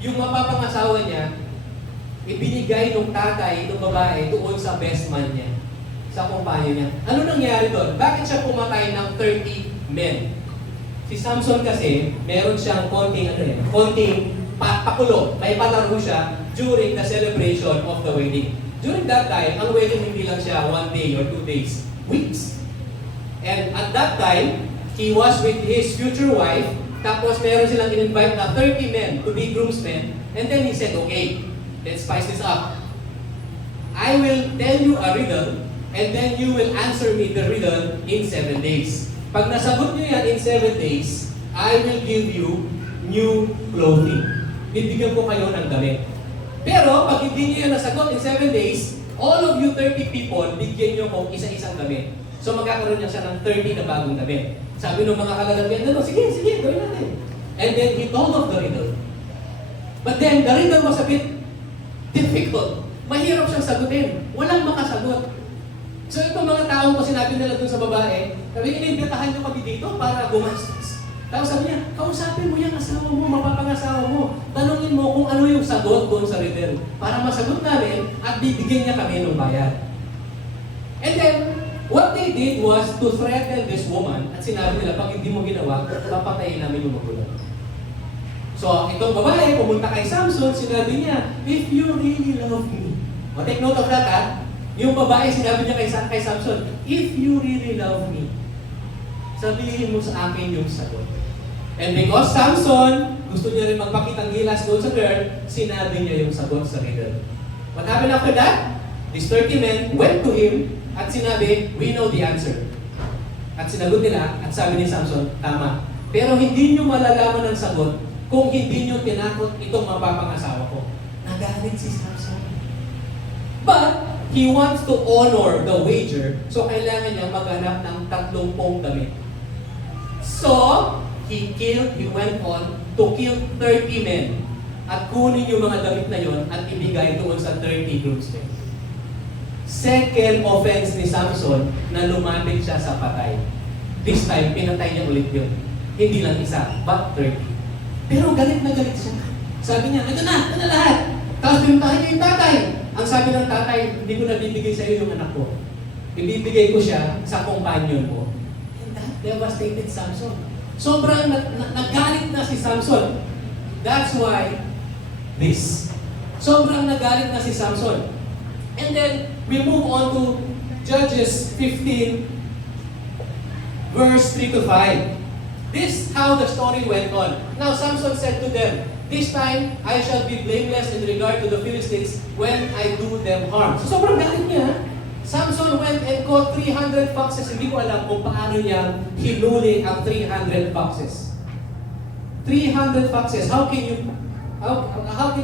yung mapapangasawa niya, ibinigay ng tatay ng babae doon sa best man niya, sa kumpanyo niya. Ano nangyari doon? Bakit siya pumatay ng 30 men? Si Samson kasi, meron siyang konting pakulo. May palaro siya during the celebration of the wedding. During that time, ang wedding hindi lang siya 1 day or 2 days, weeks. And at that time, he was with his future wife, tapos meron silang in-invite na 30 men to be groomsmen, and then he said, okay, let's spice this up. I will tell you a riddle, and then you will answer me the riddle in 7 days. Pag nasagot niyo yan in 7 days, I will give you new clothing. Bibigyan ko kayo ng damit. Pero pag hindi niyo yan nasagot in 7 days, all of you 30 people, bigyan niyo ko isa-isang damit. So magkakaroon niya siya ng 30 na bagong damit. Sabi ng mga kalalagyan, sige, gawin natin. And then he told of the riddle. But then the riddle was a bit difficult. Mahirap siyang sagutin. Walang makasagot. So itong mga taong ko sinabi nila dun sa babae, sabi, inimbitahan niyo kami dito para gumastos. Tapos sabi niya, kausapin mo yung asawa mo, mapapangasawa mo. Tanungin mo kung ano yung sagot doon sa riddle. Para masagot namin at bibigyan niya kami ng bayad. And then, what they did was to threaten this woman at sinabi nila, pag hindi mo ginawa, papatayin namin yung magulang. So, itong babae, pumunta kay Samson, sinabi niya, if you really love me. Take note of that, Yung babae, sinabi niya kay Samson, if you really love me, sabihin mo sa akin yung sagot. And because Samson, gusto niya rin magpakitang gilas doon sa girl, sinabi niya yung sagot sa riddle. What happened after that? These 30 men went to him at sinabi, we know the answer. At sinagot nila at sabi ni Samson, tama. Pero hindi niyo malalaman ang sagot kung hindi niyo tinakot itong mapapangasawa ko. Nagalit si Samson. But he wants to honor the wager, so kailangan niya maghanap ng 30 damit. So, he went on to kill 30 men at kunin yung mga damit na yon at ibigay doon sa 30 groomsmen. Second offense ni Samson na lumapit siya sa patay. This time, pinatay niya ulit yun. Hindi lang isa, but 30. Pero galit na galit siya. Sabi niya, ito na lahat. Tapos pinuntahan niya yung tatay. Ang sabi ng tatay, hindi ko na bibigay sa iyo yung anak ko. Ibibigay ko siya sa companion ko. And that devastated Samson. Sobrang nagalit na si Samson. That's why this. Sobrang nagalit na si Samson. And then, we move on to Judges 15, verse 3 to 5. This how the story went on. Now Samson said to them, this time I shall be blameless in regard to the Philistines when I do them harm. So sobrang galit niya. Samson went and caught 300 foxes. Hindi ko alam kung paano niya hinuli ang 300 foxes. 300 foxes. How can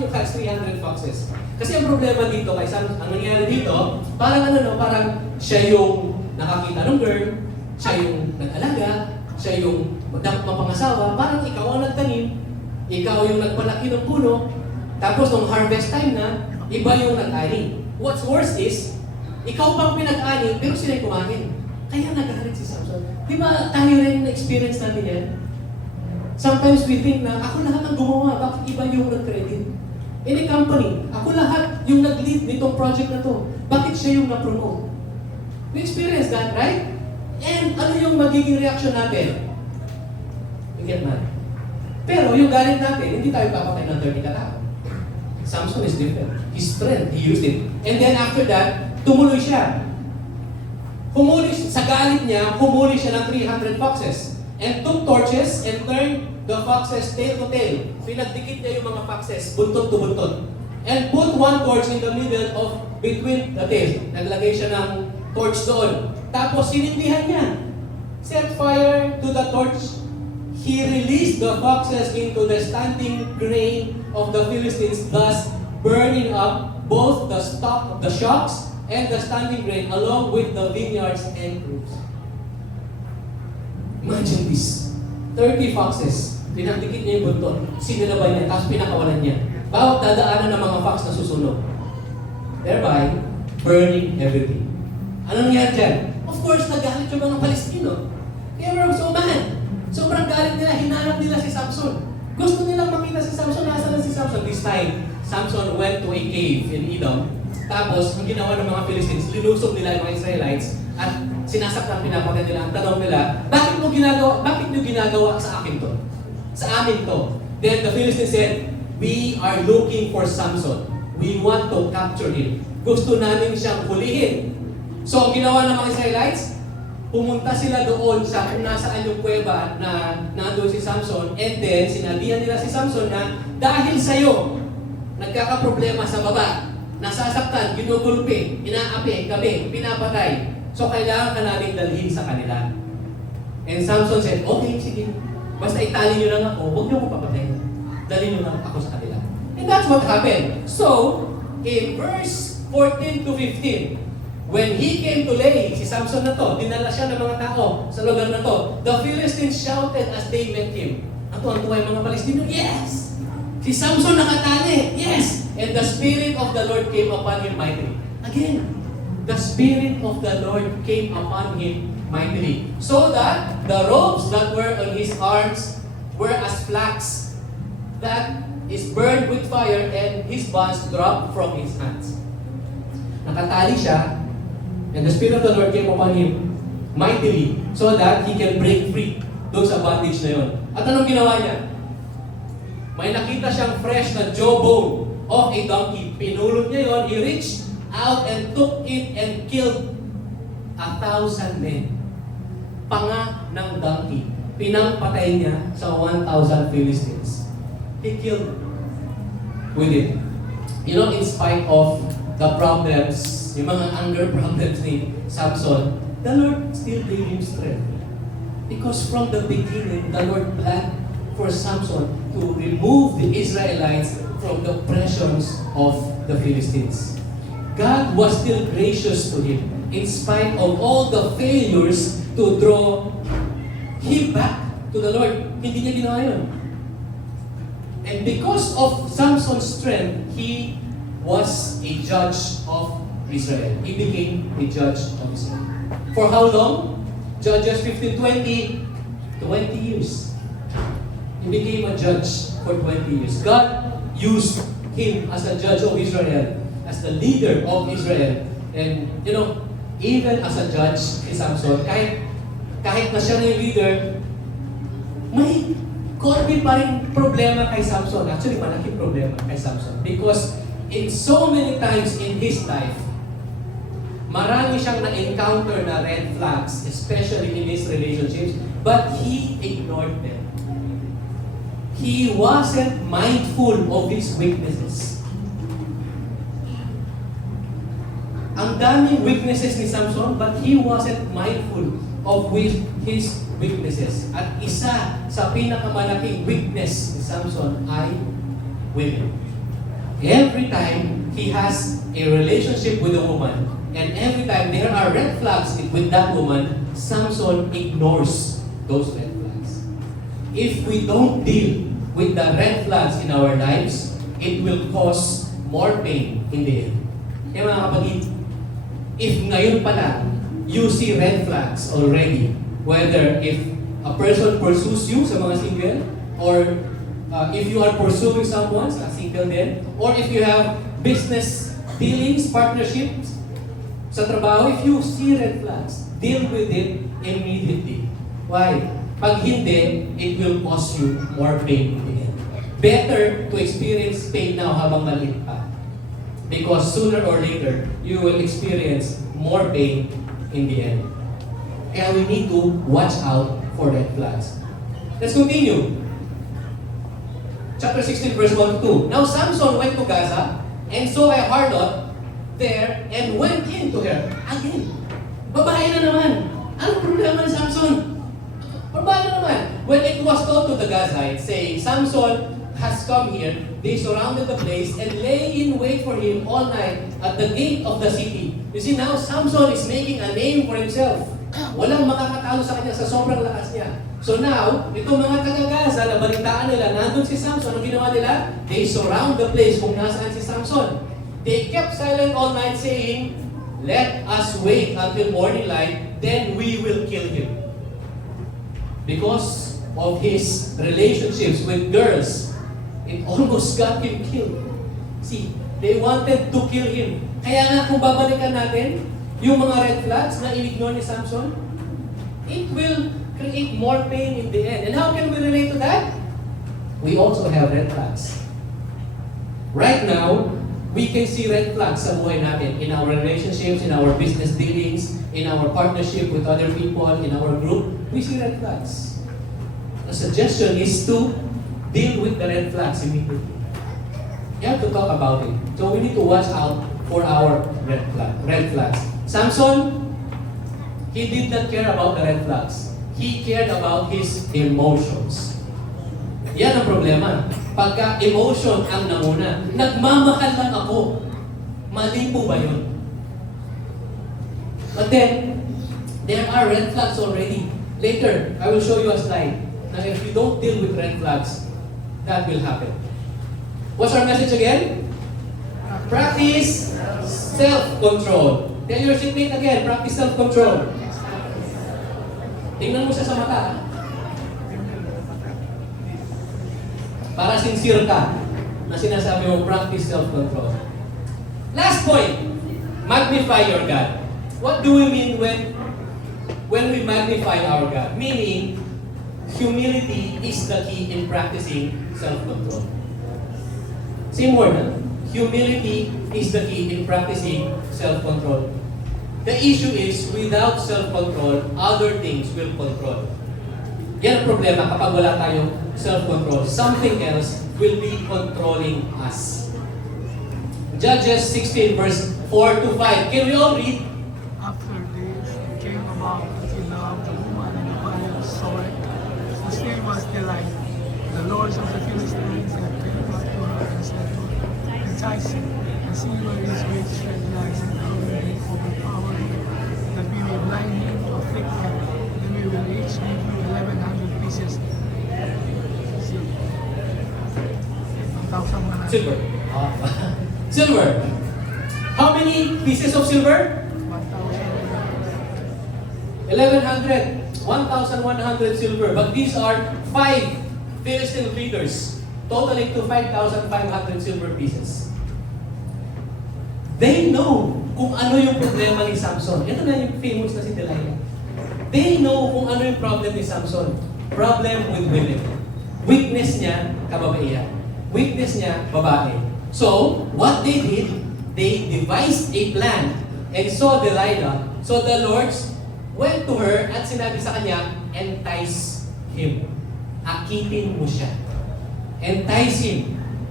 you catch 300 foxes? Kasi ang problema dito kay Samson, ang nangyari dito, parang parang siya yung nakakita ng girl, siya yung nag-alaga, siya yung mapangasawa, parang ikaw ang nagtanim, ikaw yung nagpalaki ng puno, tapos nung harvest time na, iba yung nag-ani. What's worse is, ikaw pang pinag-ani, pero sila yung kumain. Kaya nagalit si Samson. Di ba tayo rin na-experience natin yan? Sometimes we think na, ako lahat ang gumawa, bakit iba yung nag-credit? In a company, ako lahat yung nag-lead nitong project na to. Bakit siya yung na-promote? We experience that, right? And ano yung magiging reaction natin? We get mad. Pero yung galit natin, hindi tayo papatay ng 30 katao. Samson is different. His strength, he used it. And then after that, tumuloy siya. Sa galit niya, humuli siya ng 300 foxes. And took torches and turned the foxes tail to tail. Pinagdikit niya yung mga foxes, buntot to buntot. And put one torch in the middle of between the tails. Naglagay siya ng torch doon. Tapos sinindihan niya. Set fire to the torch. He released the foxes into the standing grain of the Philistines, thus burning up both the shocks and the standing grain along with the vineyards and groves. Imagine this. 30 foxes. Pinagdikit niya yung buntot. Sinilabay niya, tapos pinakawalan niya. Bawat dadaanan ng mga fox na susunog. Thereby, burning everything. Ano nangyari dyan? Of course, nagalit yung mga Palestino. They were so mad. Sobrang galit nila, hinanap nila si Samson. Gusto nilang makita si Samson, nasa na si Samson? This time, Samson went to a cave in Edom. Tapos, ang ginawa ng mga Philistines, linusog nila yung mga Israelites at sinasaktan, pinapatay nila. Ang tanong nila, bakit nyo ginagawa sa akin to? Sa amin to. Then the Philistines said, we are looking for Samson. We want to capture him. Gusto namin siyang hulihin. So, ang ginawa ng mga Israelites, pumunta sila doon sa kung nasaan yung kuweba na nandun si Samson, and then sinabihan nila si Samson na dahil sa'yo, nagkakaproblema sa baba, nasasaktan, ginugulpi, inaapi, kami, pinapatay. So kailangan ka namin dalhin sa kanila. And Samson said, okay, sige. Basta itali nyo lang ako, huwag nyo ako papatayin. Dalhin nyo lang ako sa kanila. And that's what happened. So, in verse 14 to 15, when he came to Lehi, si Samson na to, dinala siya ng mga tao sa lugar na to. The Philistines shouted as they met him. Ang tuwa yung mga Palestino, yes! Si Samson nakatali, yes! And the Spirit of the Lord came upon him mightily. Again, the Spirit of the Lord came upon him mightily. So that the ropes that were on his arms were as flax that is burned with fire, and his bonds dropped from his hands. Nakatali siya, and the Spirit of the Lord came upon him mightily so that he can break free doon sa bondage na yon. At anong ginawa niya? May nakita siyang fresh na jawbone of a donkey. Pinulot niya yon, he reached out and took it and killed 1,000 men. panga ng donkey. Pinampatay niya sa 1,000 Philistines. He killed them with it. You know, in spite of the problems, yung mga anger problems ni Samson, the Lord still gave him strength. Because from the beginning, the Lord planned for Samson to remove the Israelites from the oppressions of the Philistines. God was still gracious to him in spite of all the failures to draw him back to the Lord. Hindi niya ginawa yun. And because of Samson's strength, he was a judge of Israel. He became a judge of Israel. For how long? Judges 15:20, 20 years. He became a judge for 20 years. God used him as a judge of Israel, as the leader of Israel. And you know, even as a judge ni Samson, kahit na siya na yung leader, may konti pa rin problema kay Samson. Actually, malaking problema kay Samson. Because in so many times in his life, marami siyang na-encounter na red flags, especially in his relationships, but he ignored them. He wasn't mindful of his weaknesses. Ang daming weaknesses ni Samson, but he wasn't mindful of his weaknesses. At isa sa pinakamalaking weakness ni Samson ay women. Every time he has a relationship with a woman, and every time there are red flags with that woman, Samson ignores those red flags. If we don't deal with the red flags in our lives, it will cause more pain in the end. Kaya mga kapatid, if ngayon pa lang, you see red flags already, whether if a person pursues you sa mga single, or if you are pursuing someone sa single din, or if you have business dealings, partnerships, sa trabaho, if you see red flags, deal with it immediately. Why? Pag hindi, it will cause you more pain in the end. Better to experience pain now habang maliit pa. Because sooner or later, you will experience more pain in the end. Kaya we need to watch out for red flags. Let's continue. Chapter 16, verse 1 to 2. Now Samson went to Gaza and saw a harlot there and went into her. Again, babae na naman. Anong problema ni Samson? Babae na naman. When it was told to the Gazites, saying, Samson has come here, they surrounded the place and lay in wait for him all night at the gate of the city. You see, now Samson is making a name for himself. Walang makakatalo sa kanya sa sobrang lakas niya. So now, itong mga taga-Gaza na balitaan nila, nandun si Samson, ang ginawa nila? They surround the place kung nasaan si Samson. They kept silent all night saying, let us wait until morning light, then we will kill him. Because of his relationships with girls, it almost got him killed. See, they wanted to kill him. Kaya nga kung babalikan natin, yung mga red flags na in-ignore ni Samson, it will create more pain in the end. And how can we relate to that? We also have red flags. Right now, we can see red flags sa buhay natin in our relationships, in our business dealings, in our partnership with other people, in our group. We see red flags. The suggestion is to deal with the red flags immediately. You have to talk about it. So we need to watch out for our red flags. Samson, he did not care about the red flags. He cared about his emotions. Yan ang problema. Pagka emotion ang namuna, nagmamahal lang ako. Mali po ba yun? But then, there are red flags already. Later, I will show you a slide. Now, if you don't deal with red flags, that will happen. What's our message again? Practice self-control. Tell your seatmate again, practice self-control. Tingnan mo siya sa mata. Para sincere ka na sinasabi mo, practice self-control. Last point, magnify your God. What do we mean when we magnify our God? Meaning, humility is the key in practicing self-control. Same word, huh? Humility is the key in practicing self-control. The issue is, without self-control, other things will control. Yan ang problema kapag wala tayong self-control. Something else will be controlling us. Judges 16 verse 4 to 5. Can we all read? After this, it came about that he loved the woman in the valley of Sorek, whose name was Delilah. The lords of the Philistines had came up to her and said to her, entice him, and see where his great strength lies, and how we may overpower him, that we may blind him to afflict him, then we will each give you 1,100 pieces. See, 1,100. Silver. Silver. How many pieces of silver? 1,100. 1,100 silver. But these are 5 Philistine leaders, totaling to 5,500 silver pieces. They know kung ano yung problema ni Samson. Ito na yung famous na si Delilah. They know kung ano yung problem ni Samson. Problem with women. Weakness niya, kababaihan. Weakness niya, babae. So, what they did, they devised a plan and saw Delilah. So the Lords went to her at sinabi sa kanya, entice him. Akitin mo siya. Entice him.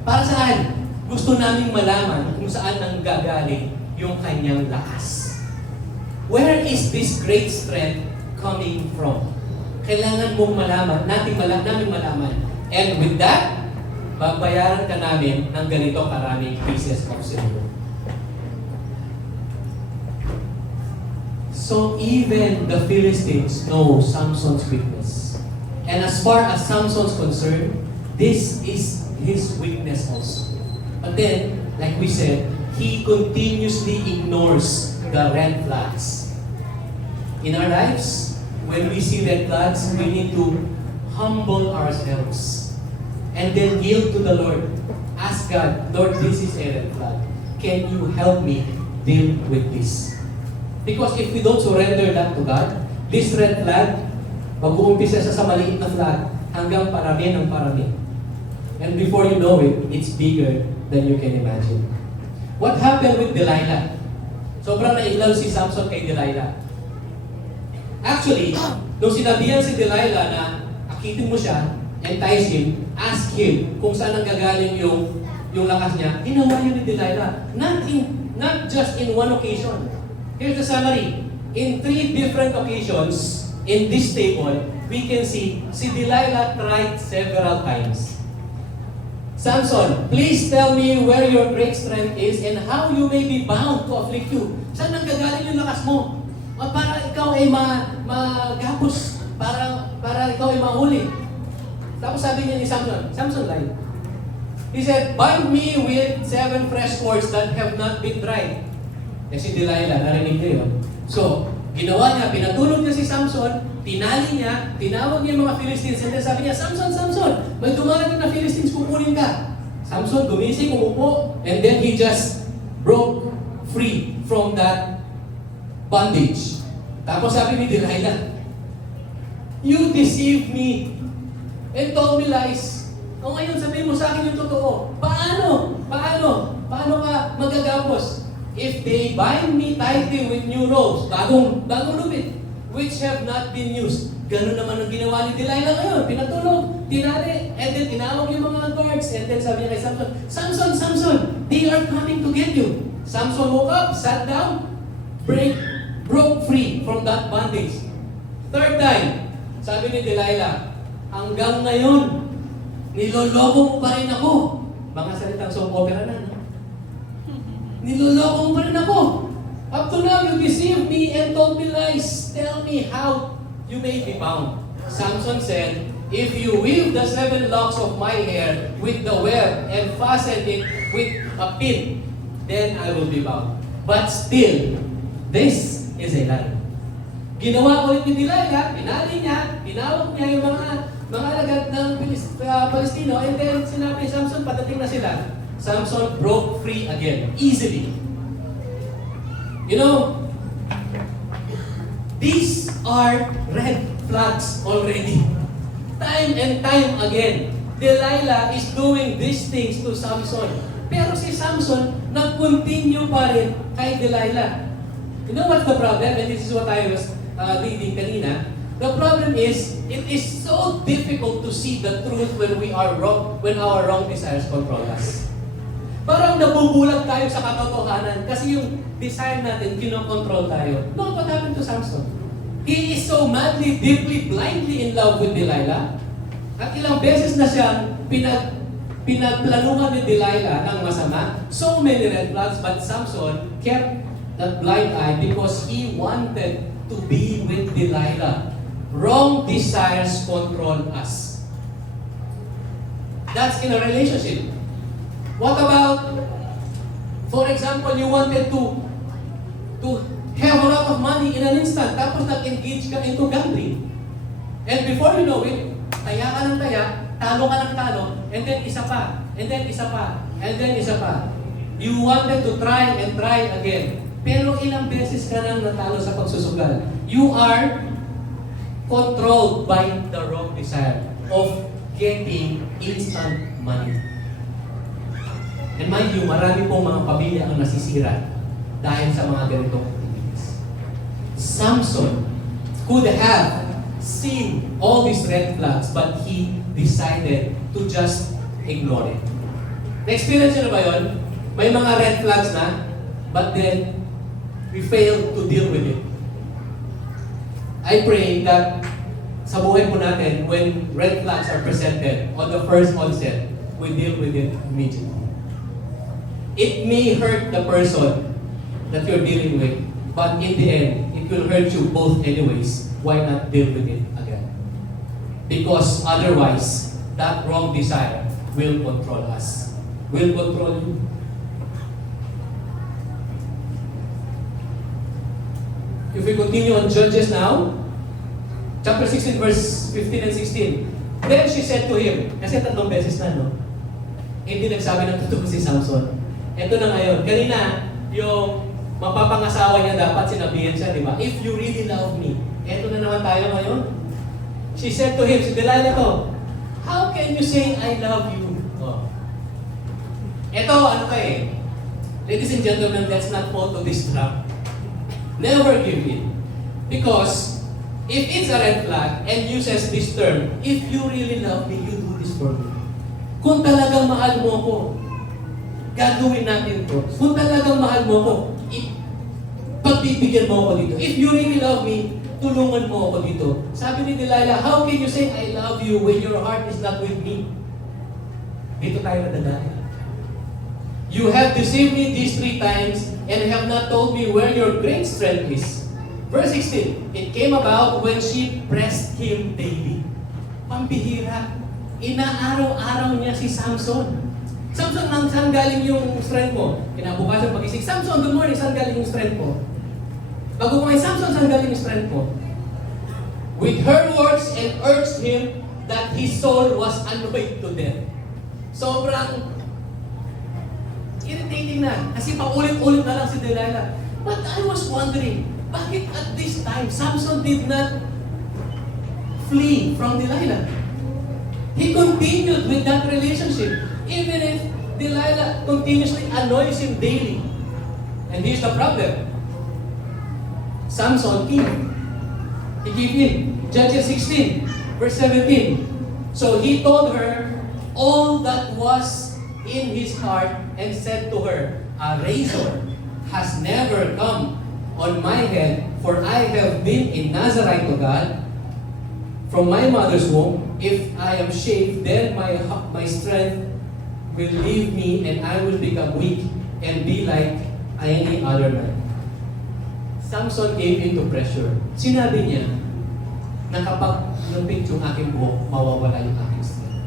Para saan? Gusto naming malaman kung saan nang gagaling yung kanyang lakas. Where is this great strength coming from? Kailangan mong malaman, namin malaman. And with that, babayaran ka namin ng ganito karaming pieces of silver. So even the Philistines know Samson's weakness. And as far as Samson's concerned, this is his weakness also. But then, like we said, he continuously ignores the red flags. In our lives, when we see red flags, we need to humble ourselves and then yield to the Lord. Ask God, Lord, this is a red flag. Can you help me deal with this? Because if we don't surrender that to God, this red flag, mag-uumpisa siya sa maliit na flag hanggang parami ng parami. And before you know it, it's bigger than you can imagine. What happened with Delilah? Sobrang nailaw si Samson kay Delilah. Actually, nung sinabihan si Delilah na akitin mo siya, entice him, ask him kung saan ang gagaling yung lakas niya, ginawa yun ni Delilah. Not just in one occasion. Here's the summary. In 3 different occasions, in this table, we can see si Delilah tried several times. Samson, please tell me where your great strength is and how you may be bound to afflict you. Saan nanggagaling yung lakas mo? O para ikaw ay magapos, para ikaw ay mahuli. Tapos sabi niya ni Samson line. He said, bind me with 7 fresh cords that have not been dried. Eh si Delilah, narinig niya yun. So, ginawa niya, pinatulog niya si Samson, tinali niya, tinawag niya yung mga Philistines, and then sabi niya, Samson, may dumarating na Philistines, kukunin ka. Samson gumising, umupo, and then he just broke free from that bondage. Tapos sabi ni Delilah, you deceived me and told me lies. O ngayon sabihin mo sa akin yung totoo. Paano ka magagapos? If they bind me tightly with new ropes, bagong lupit, which have not been used. Ganun naman ang ginawa ni Delilah ngayon. Pinatulog, tinali, and then tinawag yung mga guards, and then sabi niya kay Samson, they are coming to get you. Samson woke up, sat down, broke free from that bondage. 3rd time, sabi ni Delilah, hanggang ngayon, niloloko mo pa rin ako. Mga salitang soap opera na, no? Niloloko mo pa rin ako. Up to now, you deceived me and told me lies. Tell me how you may be bound. Samson said, if you weave the 7 locks of my hair with the web and fasten it with a pin, then I will be bound. But still, this is a lie. Ginawa ulit ni Delilah, pinali niya, tinawag niya yung mga alagad ng Palestino, and then sinabi ni Samson, patating na sila. Samson broke free again, easily. You know, these are red flags already. Time and time again, Delilah is doing these things to Samson. Pero si Samson, nag-continue pa rin kay Delilah. You know what's the problem? And this is what I was reading kanina. The problem is, it is so difficult to see the truth when we are wrong, when our wrong desires control us. Parang nabubulag tayo sa katotohanan kasi yung desire natin, kinokontrol tayo. Look what happened to Samson. He is so madly, deeply, blindly in love with Delilah. At ilang beses na siya pinagplanuhan ni Delilah ng masama. So many red flags, but Samson kept that blind eye because he wanted to be with Delilah. Wrong desires control us. That's in a relationship. What about, for example, you wanted to have a lot of money in an instant, tapos nag-engage ka into gambling. And before you know it, taya ka ng taya, talo ka ng talo, and then isa pa, and then isa pa, and then isa pa. You wanted to try and try again. Pero ilang beses ka nang natalo sa pagsusugal. You are controlled by the wrong desire of getting instant money. And mind you, marami pong mga pamilya ang nasisira dahil sa mga ganitong activities. Samson could have seen all these red flags, but he decided to just ignore it. Na-experience nyo na ba yun? May mga red flags na, but then we failed to deal with it. I pray that sa buhay po natin, when red flags are presented on the first onset, we deal with it immediately. It may hurt the person that you're dealing with, but in the end, it will hurt you both anyways. Why not deal with it again? Because otherwise, that wrong desire will control us. Will control you. If we continue on Judges now, chapter 16, verse 15 and 16. Then she said to him, kasi 3 beses na, no? Hindi nagsabi ng totoo si Samson. Ito na ngayon. Kanina, yung mapapangasawa niya dapat sinabihan siya, di ba? If you really love me. Ito na naman tayo ngayon. She said to him, si Delilah to, how can you say I love you? Oh. Ito, ano ka eh? Ladies and gentlemen, let's not fall to this trap. Never give in. Because if it's a red flag and uses this term, if you really love me, you do this for me. Kung talagang mahal mo ko, gagawin natin to. Kung talagang mahal mo ko, pagbibigyan mo ako dito. If you really love me, tulungan mo ako dito. Sabi ni Delilah, how can you say I love you when your heart is not with me? Dito tayo nadadaan. You have deceived me these 3 times and have not told me where your great strength is. Verse 16, it came about when she pressed him daily. Pambihira. Inaaraw-araw niya si Samson. Samson, saan galing yung strength mo? Kinabukasan pagising, Samson, good morning, saan galing yung strength mo? Bago kumain, Samson, saan galing yung strength mo? With her words and urged him that his soul was annoyed to death. Sobrang irritating na. Kasi paulit-ulit na lang si Delilah. But I was wondering, bakit at this time, Samson did not flee from Delilah? He continued with that relationship. Even if Delilah continuously annoys him daily. And here's the problem. Samson gave in. Judges 16, verse 17. So he told her all that was in his heart and said to her, a razor has never come on my head, for I have been a Nazarite to God from my mother's womb. If I am shaved, then my strength will leave me and I will become weak and be like any other man. Samson gave in to pressure. Sinabi niya na kapag lupit yung aking buhok, mawawala yung aking strength.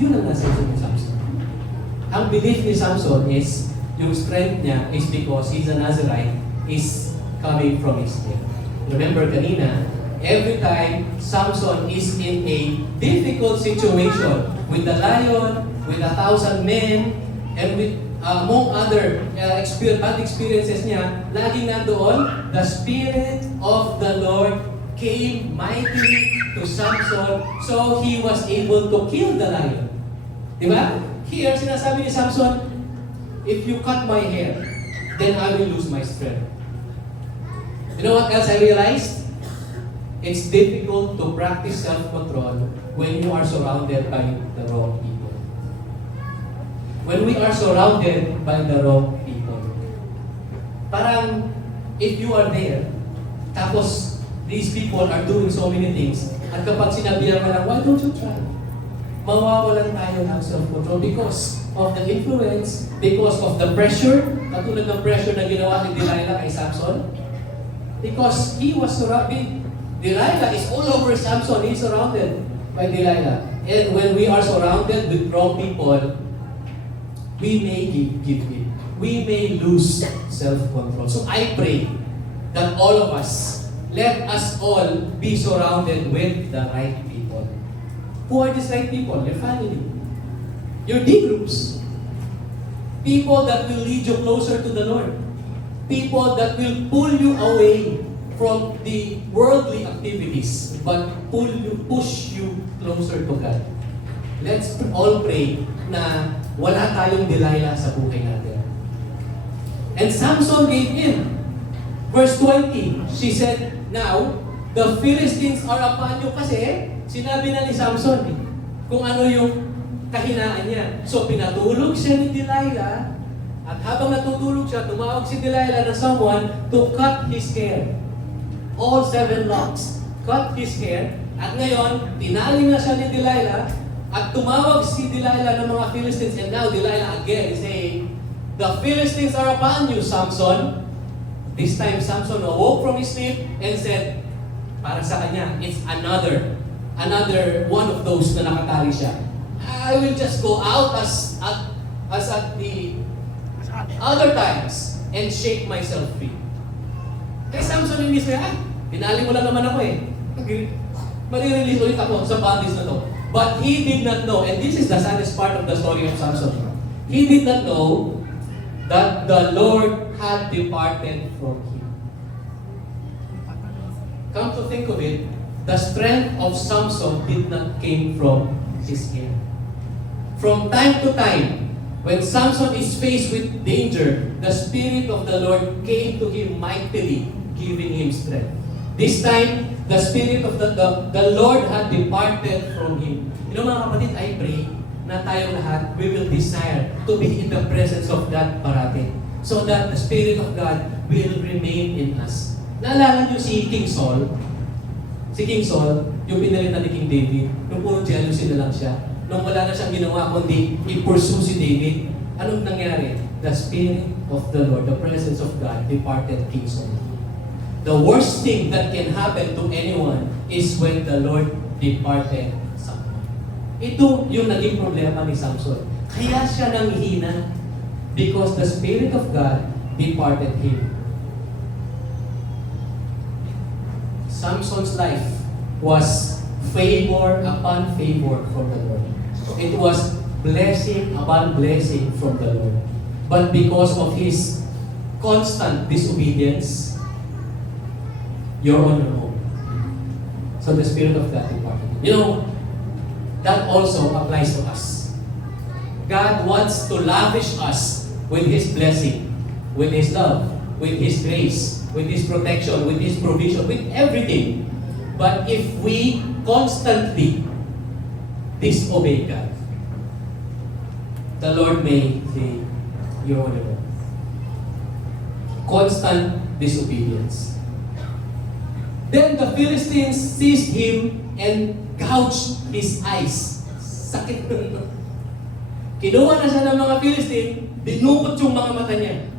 Yun ang nasa ni Samson. Ang belief ni Samson is yung strength niya is because he's a Nazarite is coming from his neck. Remember kanina, every time Samson is in a difficult situation with the lion, with 1,000 men, and with among other bad experiences niya, laging nandoon, the Spirit of the Lord came mightily to Samson, so he was able to kill the lion. Diba? Here, sinasabi ni Samson, if you cut my hair, then I will lose my strength. You know what else I realized? It's difficult to practice self-control when you are surrounded by the wrong people. When we are surrounded by the wrong people. Parang, if you are there, tapos these people are doing so many things, at kapag sinabihan ka lang, why don't you try? Mawawalan tayo ng self-control because of the influence, because of the pressure, katulad ng pressure na ginawa ni Delilah kay Samson. Because he was surrounded. Delilah is all over Samson. He's surrounded by Delilah. And when we are surrounded with wrong people, we may give in. We may lose self-control. So I pray that all of us, let us all be surrounded with the right people. Who are these right people? Your family. Your D groups. People that will lead you closer to the Lord. People that will pull you away from the worldly activities, but push you closer to God. Let's all pray na wala tayong Delilah sa buhay natin. And Samson gave in. Verse 20, she said, now, the Philistines are upon you. Kasi, sinabi na ni Samson kung ano yung kahinaan niya. So, pinatulog siya ni Delilah. At habang natutulog siya, tumawag si Delilah na someone to cut his hair. All 7 locks. Cut his hair. At ngayon, tinali na siya ni Delilah. At tumawag si Delilah ng mga Philistines. And now Delilah again is saying, the Philistines are upon you, Samson. This time, Samson awoke from his sleep and said, para sa kanya, it's another one of those na nakatali siya. I will just go out as at the other times and shake myself free. Kay Samson hindi siya, pinali mo lang naman ako marirelease ulit ako sa bondage na to. But he did not know, and this is the saddest part of the story of Samson. He did not know that the Lord had departed from him. Come to think of it, the strength of Samson did not came from his hair. From time to time, when Samson is faced with danger, the Spirit of the Lord came to him mightily, giving him strength. This time, the Spirit of the Lord had departed from him. You know mga kapatid, I pray na tayo lahat, we will desire to be in the presence of God parati. So that the Spirit of God will remain in us. Naalala niyo si King Saul? Si King Saul, yung pinalitan ni King David, nung puro jealousy na lang siya. Nung wala na siyang ginawa kundi i-pursue si David, anong nangyari? The Spirit of the Lord, the presence of God, departed King Saul. The worst thing that can happen to anyone is when the Lord departed someone. Ito yung naging problema ni Samson. Kaya siya nanghihina because the Spirit of God departed him. Samson's life was favor upon favor from the Lord. It was blessing upon blessing from the Lord. But because of his constant disobedience, you're on your own. So the Spirit of God departed. You know, that also applies to us. God wants to lavish us with His blessing, with His love, with His grace, with His protection, with His provision, with everything. But if we constantly disobey God, the Lord may say, you're on your own. Constant disobedience. Then the Philistines seized him and gouged his eyes. Sakit nun. Kinuha na siya ng mga Philistine, dinukot yung mga mata niya.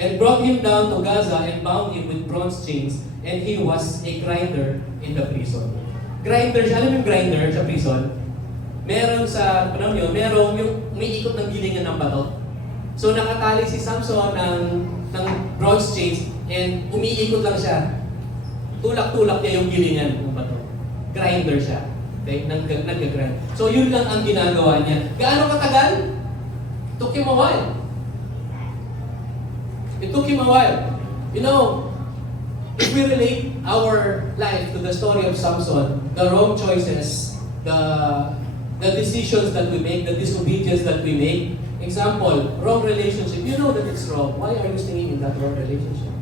And brought him down to Gaza and bound him with bronze chains, and he was a grinder in the prison. Grinder siya, alam yung grinder sa prison? Meron sa, panahon yun, merong yung umiikot ng gilingan ng bato. So nakatali si Samson ng bronze chains and umiikot lang siya. Tulak-tulak niya yung gilingan ng bato. Grinder siya. Okay? Nag-grind. So yun lang ang ginagawa niya. Gaano katagal? It took him a while. It took him a while. You know, if we relate our life to the story of Samson, the wrong choices, the decisions that we make, the disobedience that we make, example, wrong relationship, you know that it's wrong. Why are you staying in that wrong relationship?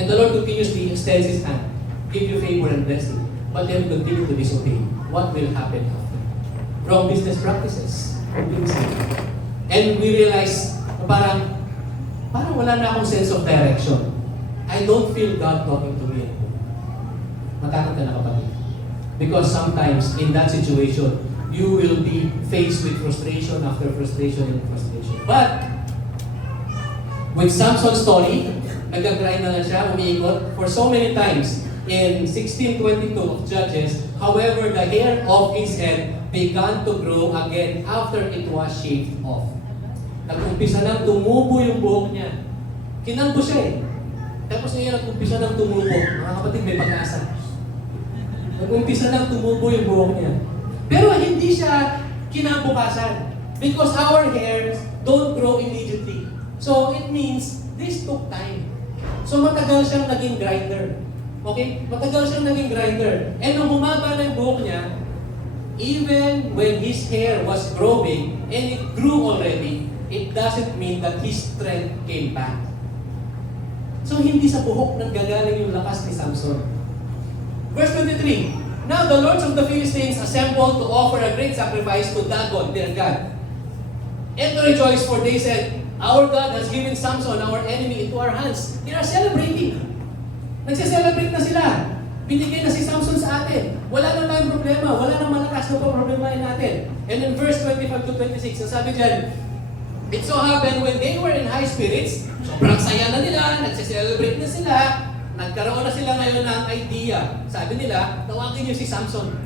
And the Lord continuously extends His hand, give you favor and blessing, but then continue to disobey. What will happen after? Wrong business practices. And we realize na parang wala na akong sense of direction. I don't feel God talking to me anymore. Matakot ka na kapatid. Because sometimes in that situation, you will be faced with frustration after frustration and frustration. But with Samson's story, nag-grind na lang siya, umiikot for so many times. In 16:22 of Judges, however, the hair of his head began to grow again after it was shaved off. Nag-umpisa nang tumubo yung buhok niya. Kinalbo siya eh. Tapos ngayon nag-umpisa nang tumubo. Mga kapatid, may pag-asa. Nag-umpisa nang tumubo yung buhok niya. Pero hindi siya kinabukasan. Because our hairs don't grow immediately. So it means this took time. So matagal siyang naging grinder. Okay? Matagal siyang naging grinder. And nung humaba na yung buhok niya, even when his hair was growing and it grew already, it doesn't mean that his strength came back. So hindi sa buhok nanggagaling yung lakas ni Samson. Verse 23, now the lords of the Philistines assembled to offer a great sacrifice to Dagon, their God. And to rejoice, for they said, our God has given Samson, our enemy, into our hands. They are celebrating. Nagse-celebrate na sila. Binigay na si Samson sa atin. Wala na tayong problema. Wala na malakas na problemahin natin. And in verse 25 to 26, sabi dyan, it so happened when they were in high spirits, sobrang saya na nila, nagse-celebrate na sila, nagkaroon na sila ngayon ng idea. Sabi nila, tawagin niyo si Samson.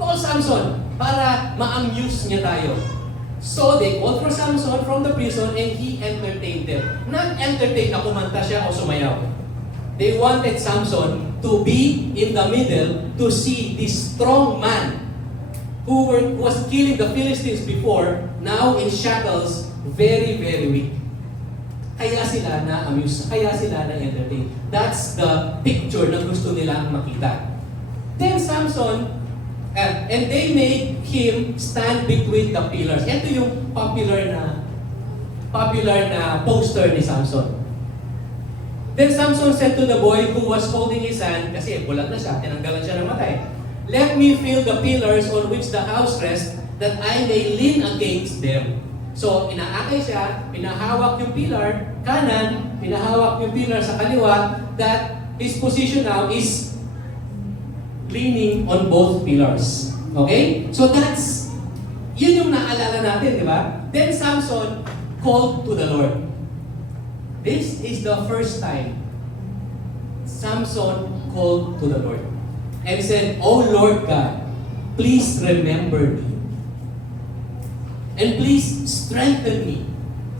Call Samson para ma-amuse niya tayo. So they called for Samson from the prison and he entertained them. Not entertain na kumanta siya o sumayaw. They wanted Samson to be in the middle to see this strong man who was killing the Philistines before, now in shackles, very, very weak. Kaya sila na-amuse, kaya sila na-entertain. That's the picture na gusto nilang makita. Then Samson, and they made him stand between the pillars. Ito yung popular na poster ni Samson. Then Samson said to the boy who was holding his hand, kasi bulag na siya, tinanggalan siya ng matay, let me feel the pillars on which the house rests, that I may lean against them. So, inaakay siya, pinahawak yung pillar, kanan, pinahawak yung pillar sa kaliwa, that his position now is leaning on both pillars. Okay? So yun yung naalala natin, di ba? Then Samson called to the Lord. This is the first time Samson called to the Lord. And said, oh Lord God, please remember me. And please strengthen me.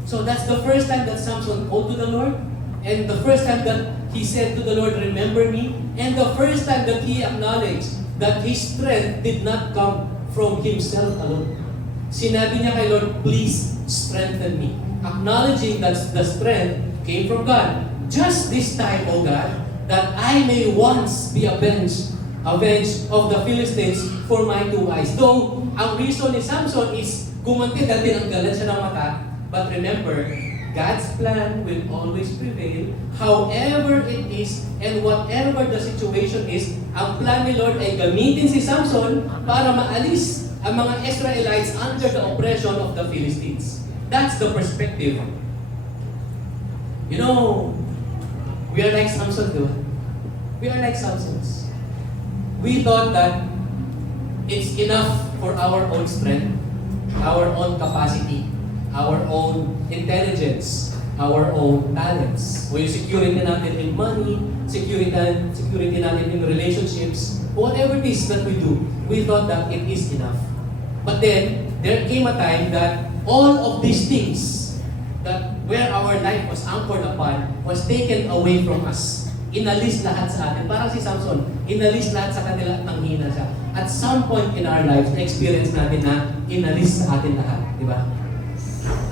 So that's the first time that Samson called to the Lord. And the first time that he said to the Lord, remember me. And the first time that he acknowledged that his strength did not come from himself alone. Sinabi niya kay Lord, please strengthen me. Acknowledging that the strength came from God. Just this time, O God, that I may once be avenged of the Philistines for my two eyes. Though, ang reason ni Samson is gumanti dahil tinanggalan siya ng mata. But remember, God's plan will always prevail. However it is, and whatever the situation is, ang plan ni Lord ay gamitin si Samson para maalis ang mga Israelites under the oppression of the Philistines. That's the perspective. You know, we are like Samson, diba? We are like Samsons. We thought that it's enough for our own strength, our own capacity, our own intelligence, our own talents. O yung security natin in money, security natin in relationships, whatever it is that we do, we thought that it is enough. But then, there came a time that all of these things, that where our life was anchored upon, was taken away from us. Inalis lahat sa atin. Parang si Samson, inalis lahat sa kanila at nanghina siya. At some point in our lives, na-experience natin na inalis sa atin lahat. Di ba?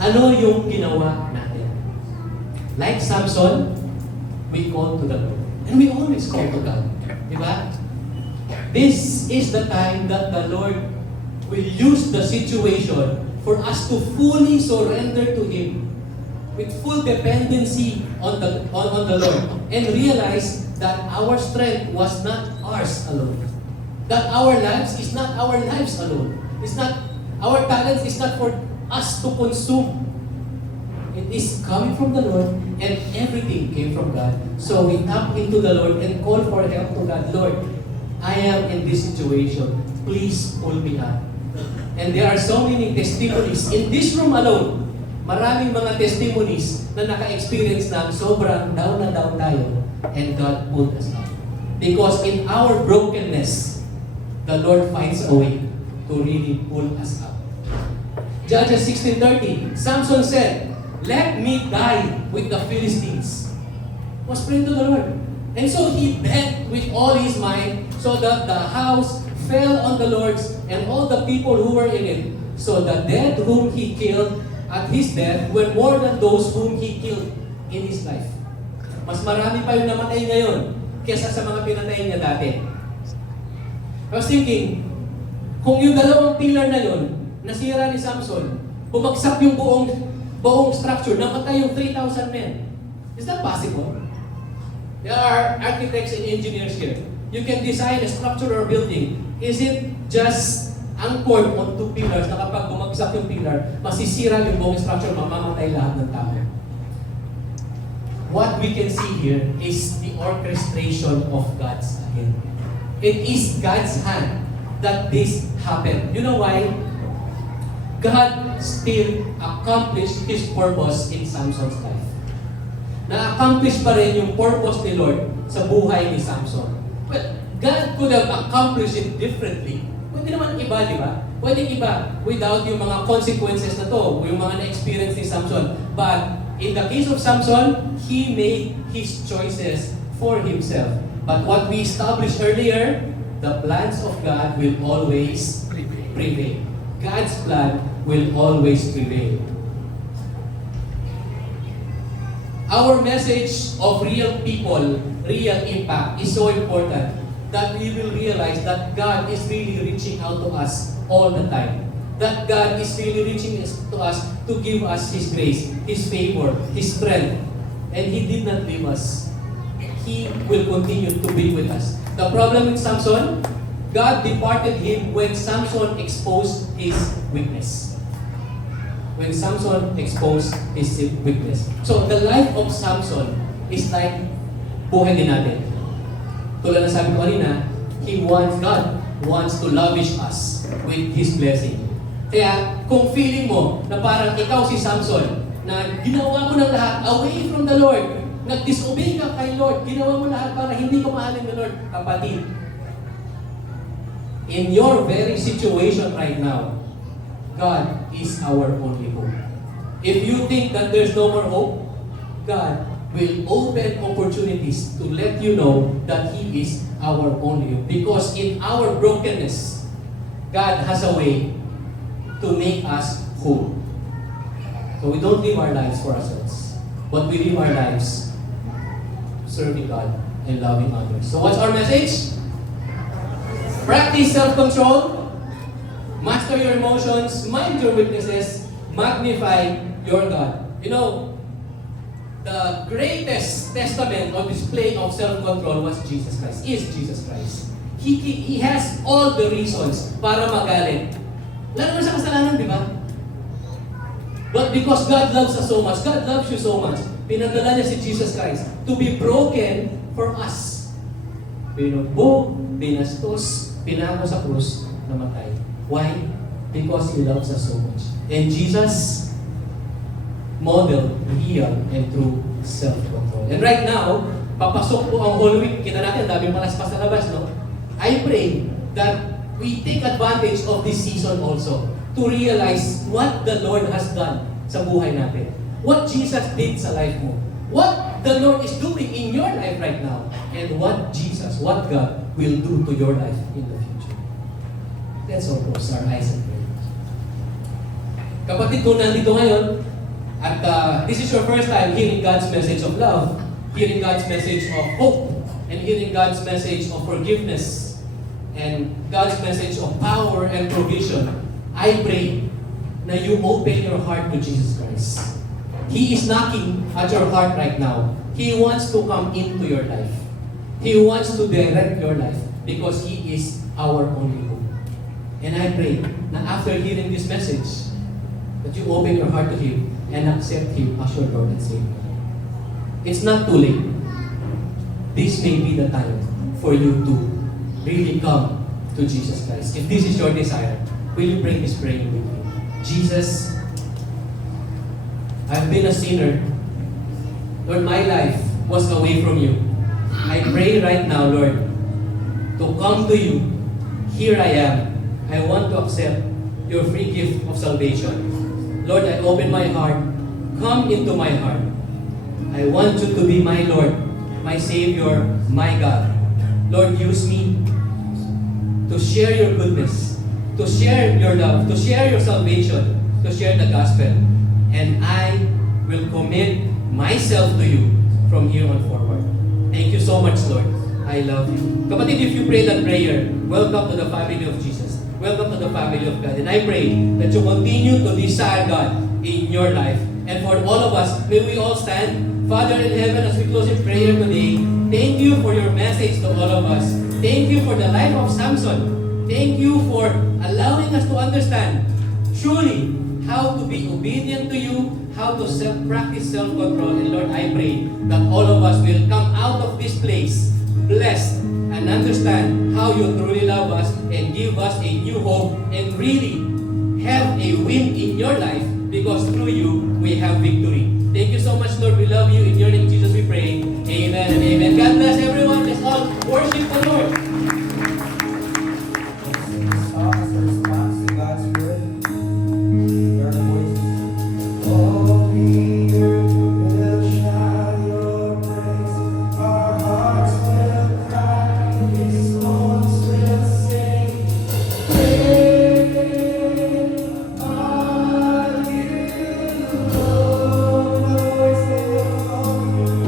Ano yung ginawa natin? Like Samson, we call to the Lord. And we always call to God. Di ba? This is the time that the Lord will use the situation for us to fully surrender to Him with full dependency on the Lord and realize that our strength was not ours alone. That our lives is not our lives alone. It's not, our talents is not for us to consume. It is coming from the Lord, and everything came from God. So we tap into the Lord and call for help to God. Lord, I am in this situation. Please pull me up. And there are so many testimonies. In this room alone, maraming mga testimonies na naka-experience na sobrang down na down tayo, and God pulled us up. Because in our brokenness, the Lord finds a way to really pull us up. Judges 16:30, Samson said, "Let me die with the Philistines." Was praying to the Lord. And so he begged with all his might so that the house fell on the Lord's and all the people who were in it. So the dead whom he killed at his death were more than those whom he killed in his life. Mas marami pa yung namatay ngayon kesa sa mga pinatay niya dati. I was thinking, kung yung dalawang pillar na yun, nasira ni Samson, bumagsak yung buong structure, namatay yung 3,000 men. Is that possible? There are architects and engineers here. You can design a structure or building. Is it just anchored on two pillars na kapag bumagsak yung pillar, masisira yung buong structure, mamamatay lahat ng tao? What we can see here is the orchestration of God's hand. It is God's hand that this happened. You know why? God still accomplished His purpose in Samson's life. Na-accomplish pa rin yung purpose ni Lord sa buhay ni Samson. Well, God could have accomplished it differently. Pwede naman iba, di ba? Pwede iba without yung mga consequences na to, yung mga na-experience ni Samson. But in the case of Samson, he made his choices for himself. But what we established earlier, the plans of God will always prevail. God's plan will always prevail. Our message of real people, real impact is so important that we will realize that God is really reaching out to us all the time. That God is really reaching to us to give us His grace, His favor, His strength. And He did not leave us. He will continue to be with us. The problem with Samson, God departed him when Samson exposed his weakness. When Samson exposed his weakness. So the life of Samson is like buhay din natin. Tulad na sabi ko kanina, God wants to lavish us with His blessing. Kaya kung feeling mo na parang ikaw si Samson, na ginawa mo ng lahat away from the Lord, nag-disobey ka kay Lord, ginawa mo lahat para hindi ka mahalin ng Lord, kapatid, in your very situation right now, God is our only hope. If you think that there's no more hope, God will open opportunities to let you know that He is our only hope. Because in our brokenness, God has a way to make us whole. So we don't live our lives for ourselves, but we live our lives serving God and loving others. So what's our message? Practice self-control, master your emotions, mind your weaknesses, magnify your God. You know, the greatest testament or display of self-control was Jesus Christ, is Jesus Christ. He has all the reasons para magalit. Lalo na sa kasalanan, di ba? But because God loves us so much, God loves you so much, pinadala niya si Jesus Christ to be broken for us. Binugbog, binastos, pinako sa krus, namatay. Why? Because He loves us so much. And Jesus modeled real and true self-control. And right now, papasok po ang Holy Week. Kita natin, daming palaspas na labas, no? I pray that we take advantage of this season also to realize what the Lord has done sa buhay natin. What Jesus did sa life mo. What the Lord is doing in your life right now. And what Jesus, what God will do to your life in the future. Let's all close our eyes and pray. Kapatid, kung nandito ngayon, at this is your first time hearing God's message of love, hearing God's message of hope, and hearing God's message of forgiveness, and God's message of power and provision, I pray na you open your heart to Jesus Christ. He is knocking at your heart right now. He wants to come into your life. He wants to direct your life because He is our only hope. And I pray na after hearing this message, that you open your heart to Him and accept Him as your Lord and Savior. It's not too late. This may be the time for you to really come to Jesus Christ. If this is your desire, will you pray this prayer with me? Jesus, I've been a sinner. Lord, my life was away from you. I pray right now, Lord, to come to you. Here I am. I want to accept your free gift of salvation. Lord, I open my heart. Come into my heart. I want you to be my Lord, my Savior, my God. Lord, use me to share your goodness, to share your love, to share your salvation, to share the gospel. And I will commit myself to you from here on forward. Thank you so much, Lord. I love you. Kapatid, if you pray that prayer, welcome to the family of Jesus. Welcome to the family of God. And I pray that you continue to desire God in your life. And for all of us, may we all stand. Father in heaven, as we close in prayer today, thank you for your message to all of us. Thank you for the life of Samson. Thank you for allowing us to understand truly how to be obedient to you, how to practice self-control. And Lord, I pray that all of us will come out of this place blessed and understand how you truly love us and give us a new hope and really have a win in your life because through you, we have victory. Thank you so much, Lord. We love you. In your name, Jesus, we pray. Amen and amen. God bless everyone. Let's all worship the Lord. Song as a response to God's word. Hear our voices. All the earth will shout your praise. Our hearts will cry. These bones will sing. Great are you, Lord. A voice will call you.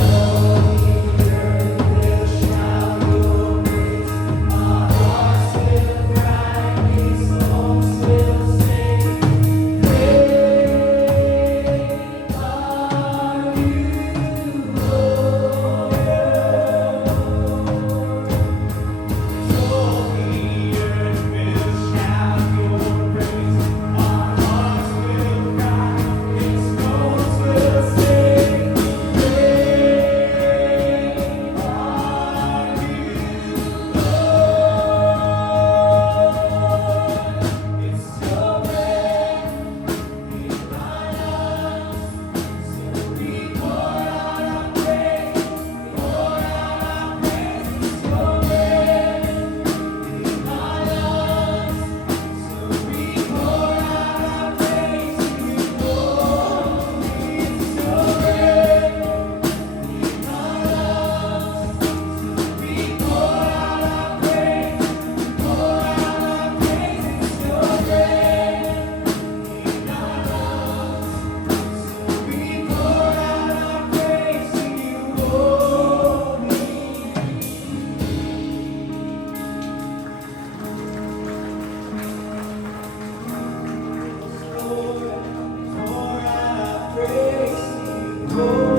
All the earth will shout your praise. Our hearts will cry. These bones will sing. Great are you, Lord. All the earth will shout your praise. Our hearts will cry. These bones will sing. Great are you, Lord. It's your breath in our lungs, so we pour out our praise. Pour out our praise. It's your breath in our lungs, so we pour out our praise to you, Lord. It's your breath in our lungs, so we pour out our praise. Pour out our praise. It's your breath in our lungs, so we pour out our praise to you, Lord. Pour out our praise to you, Lord.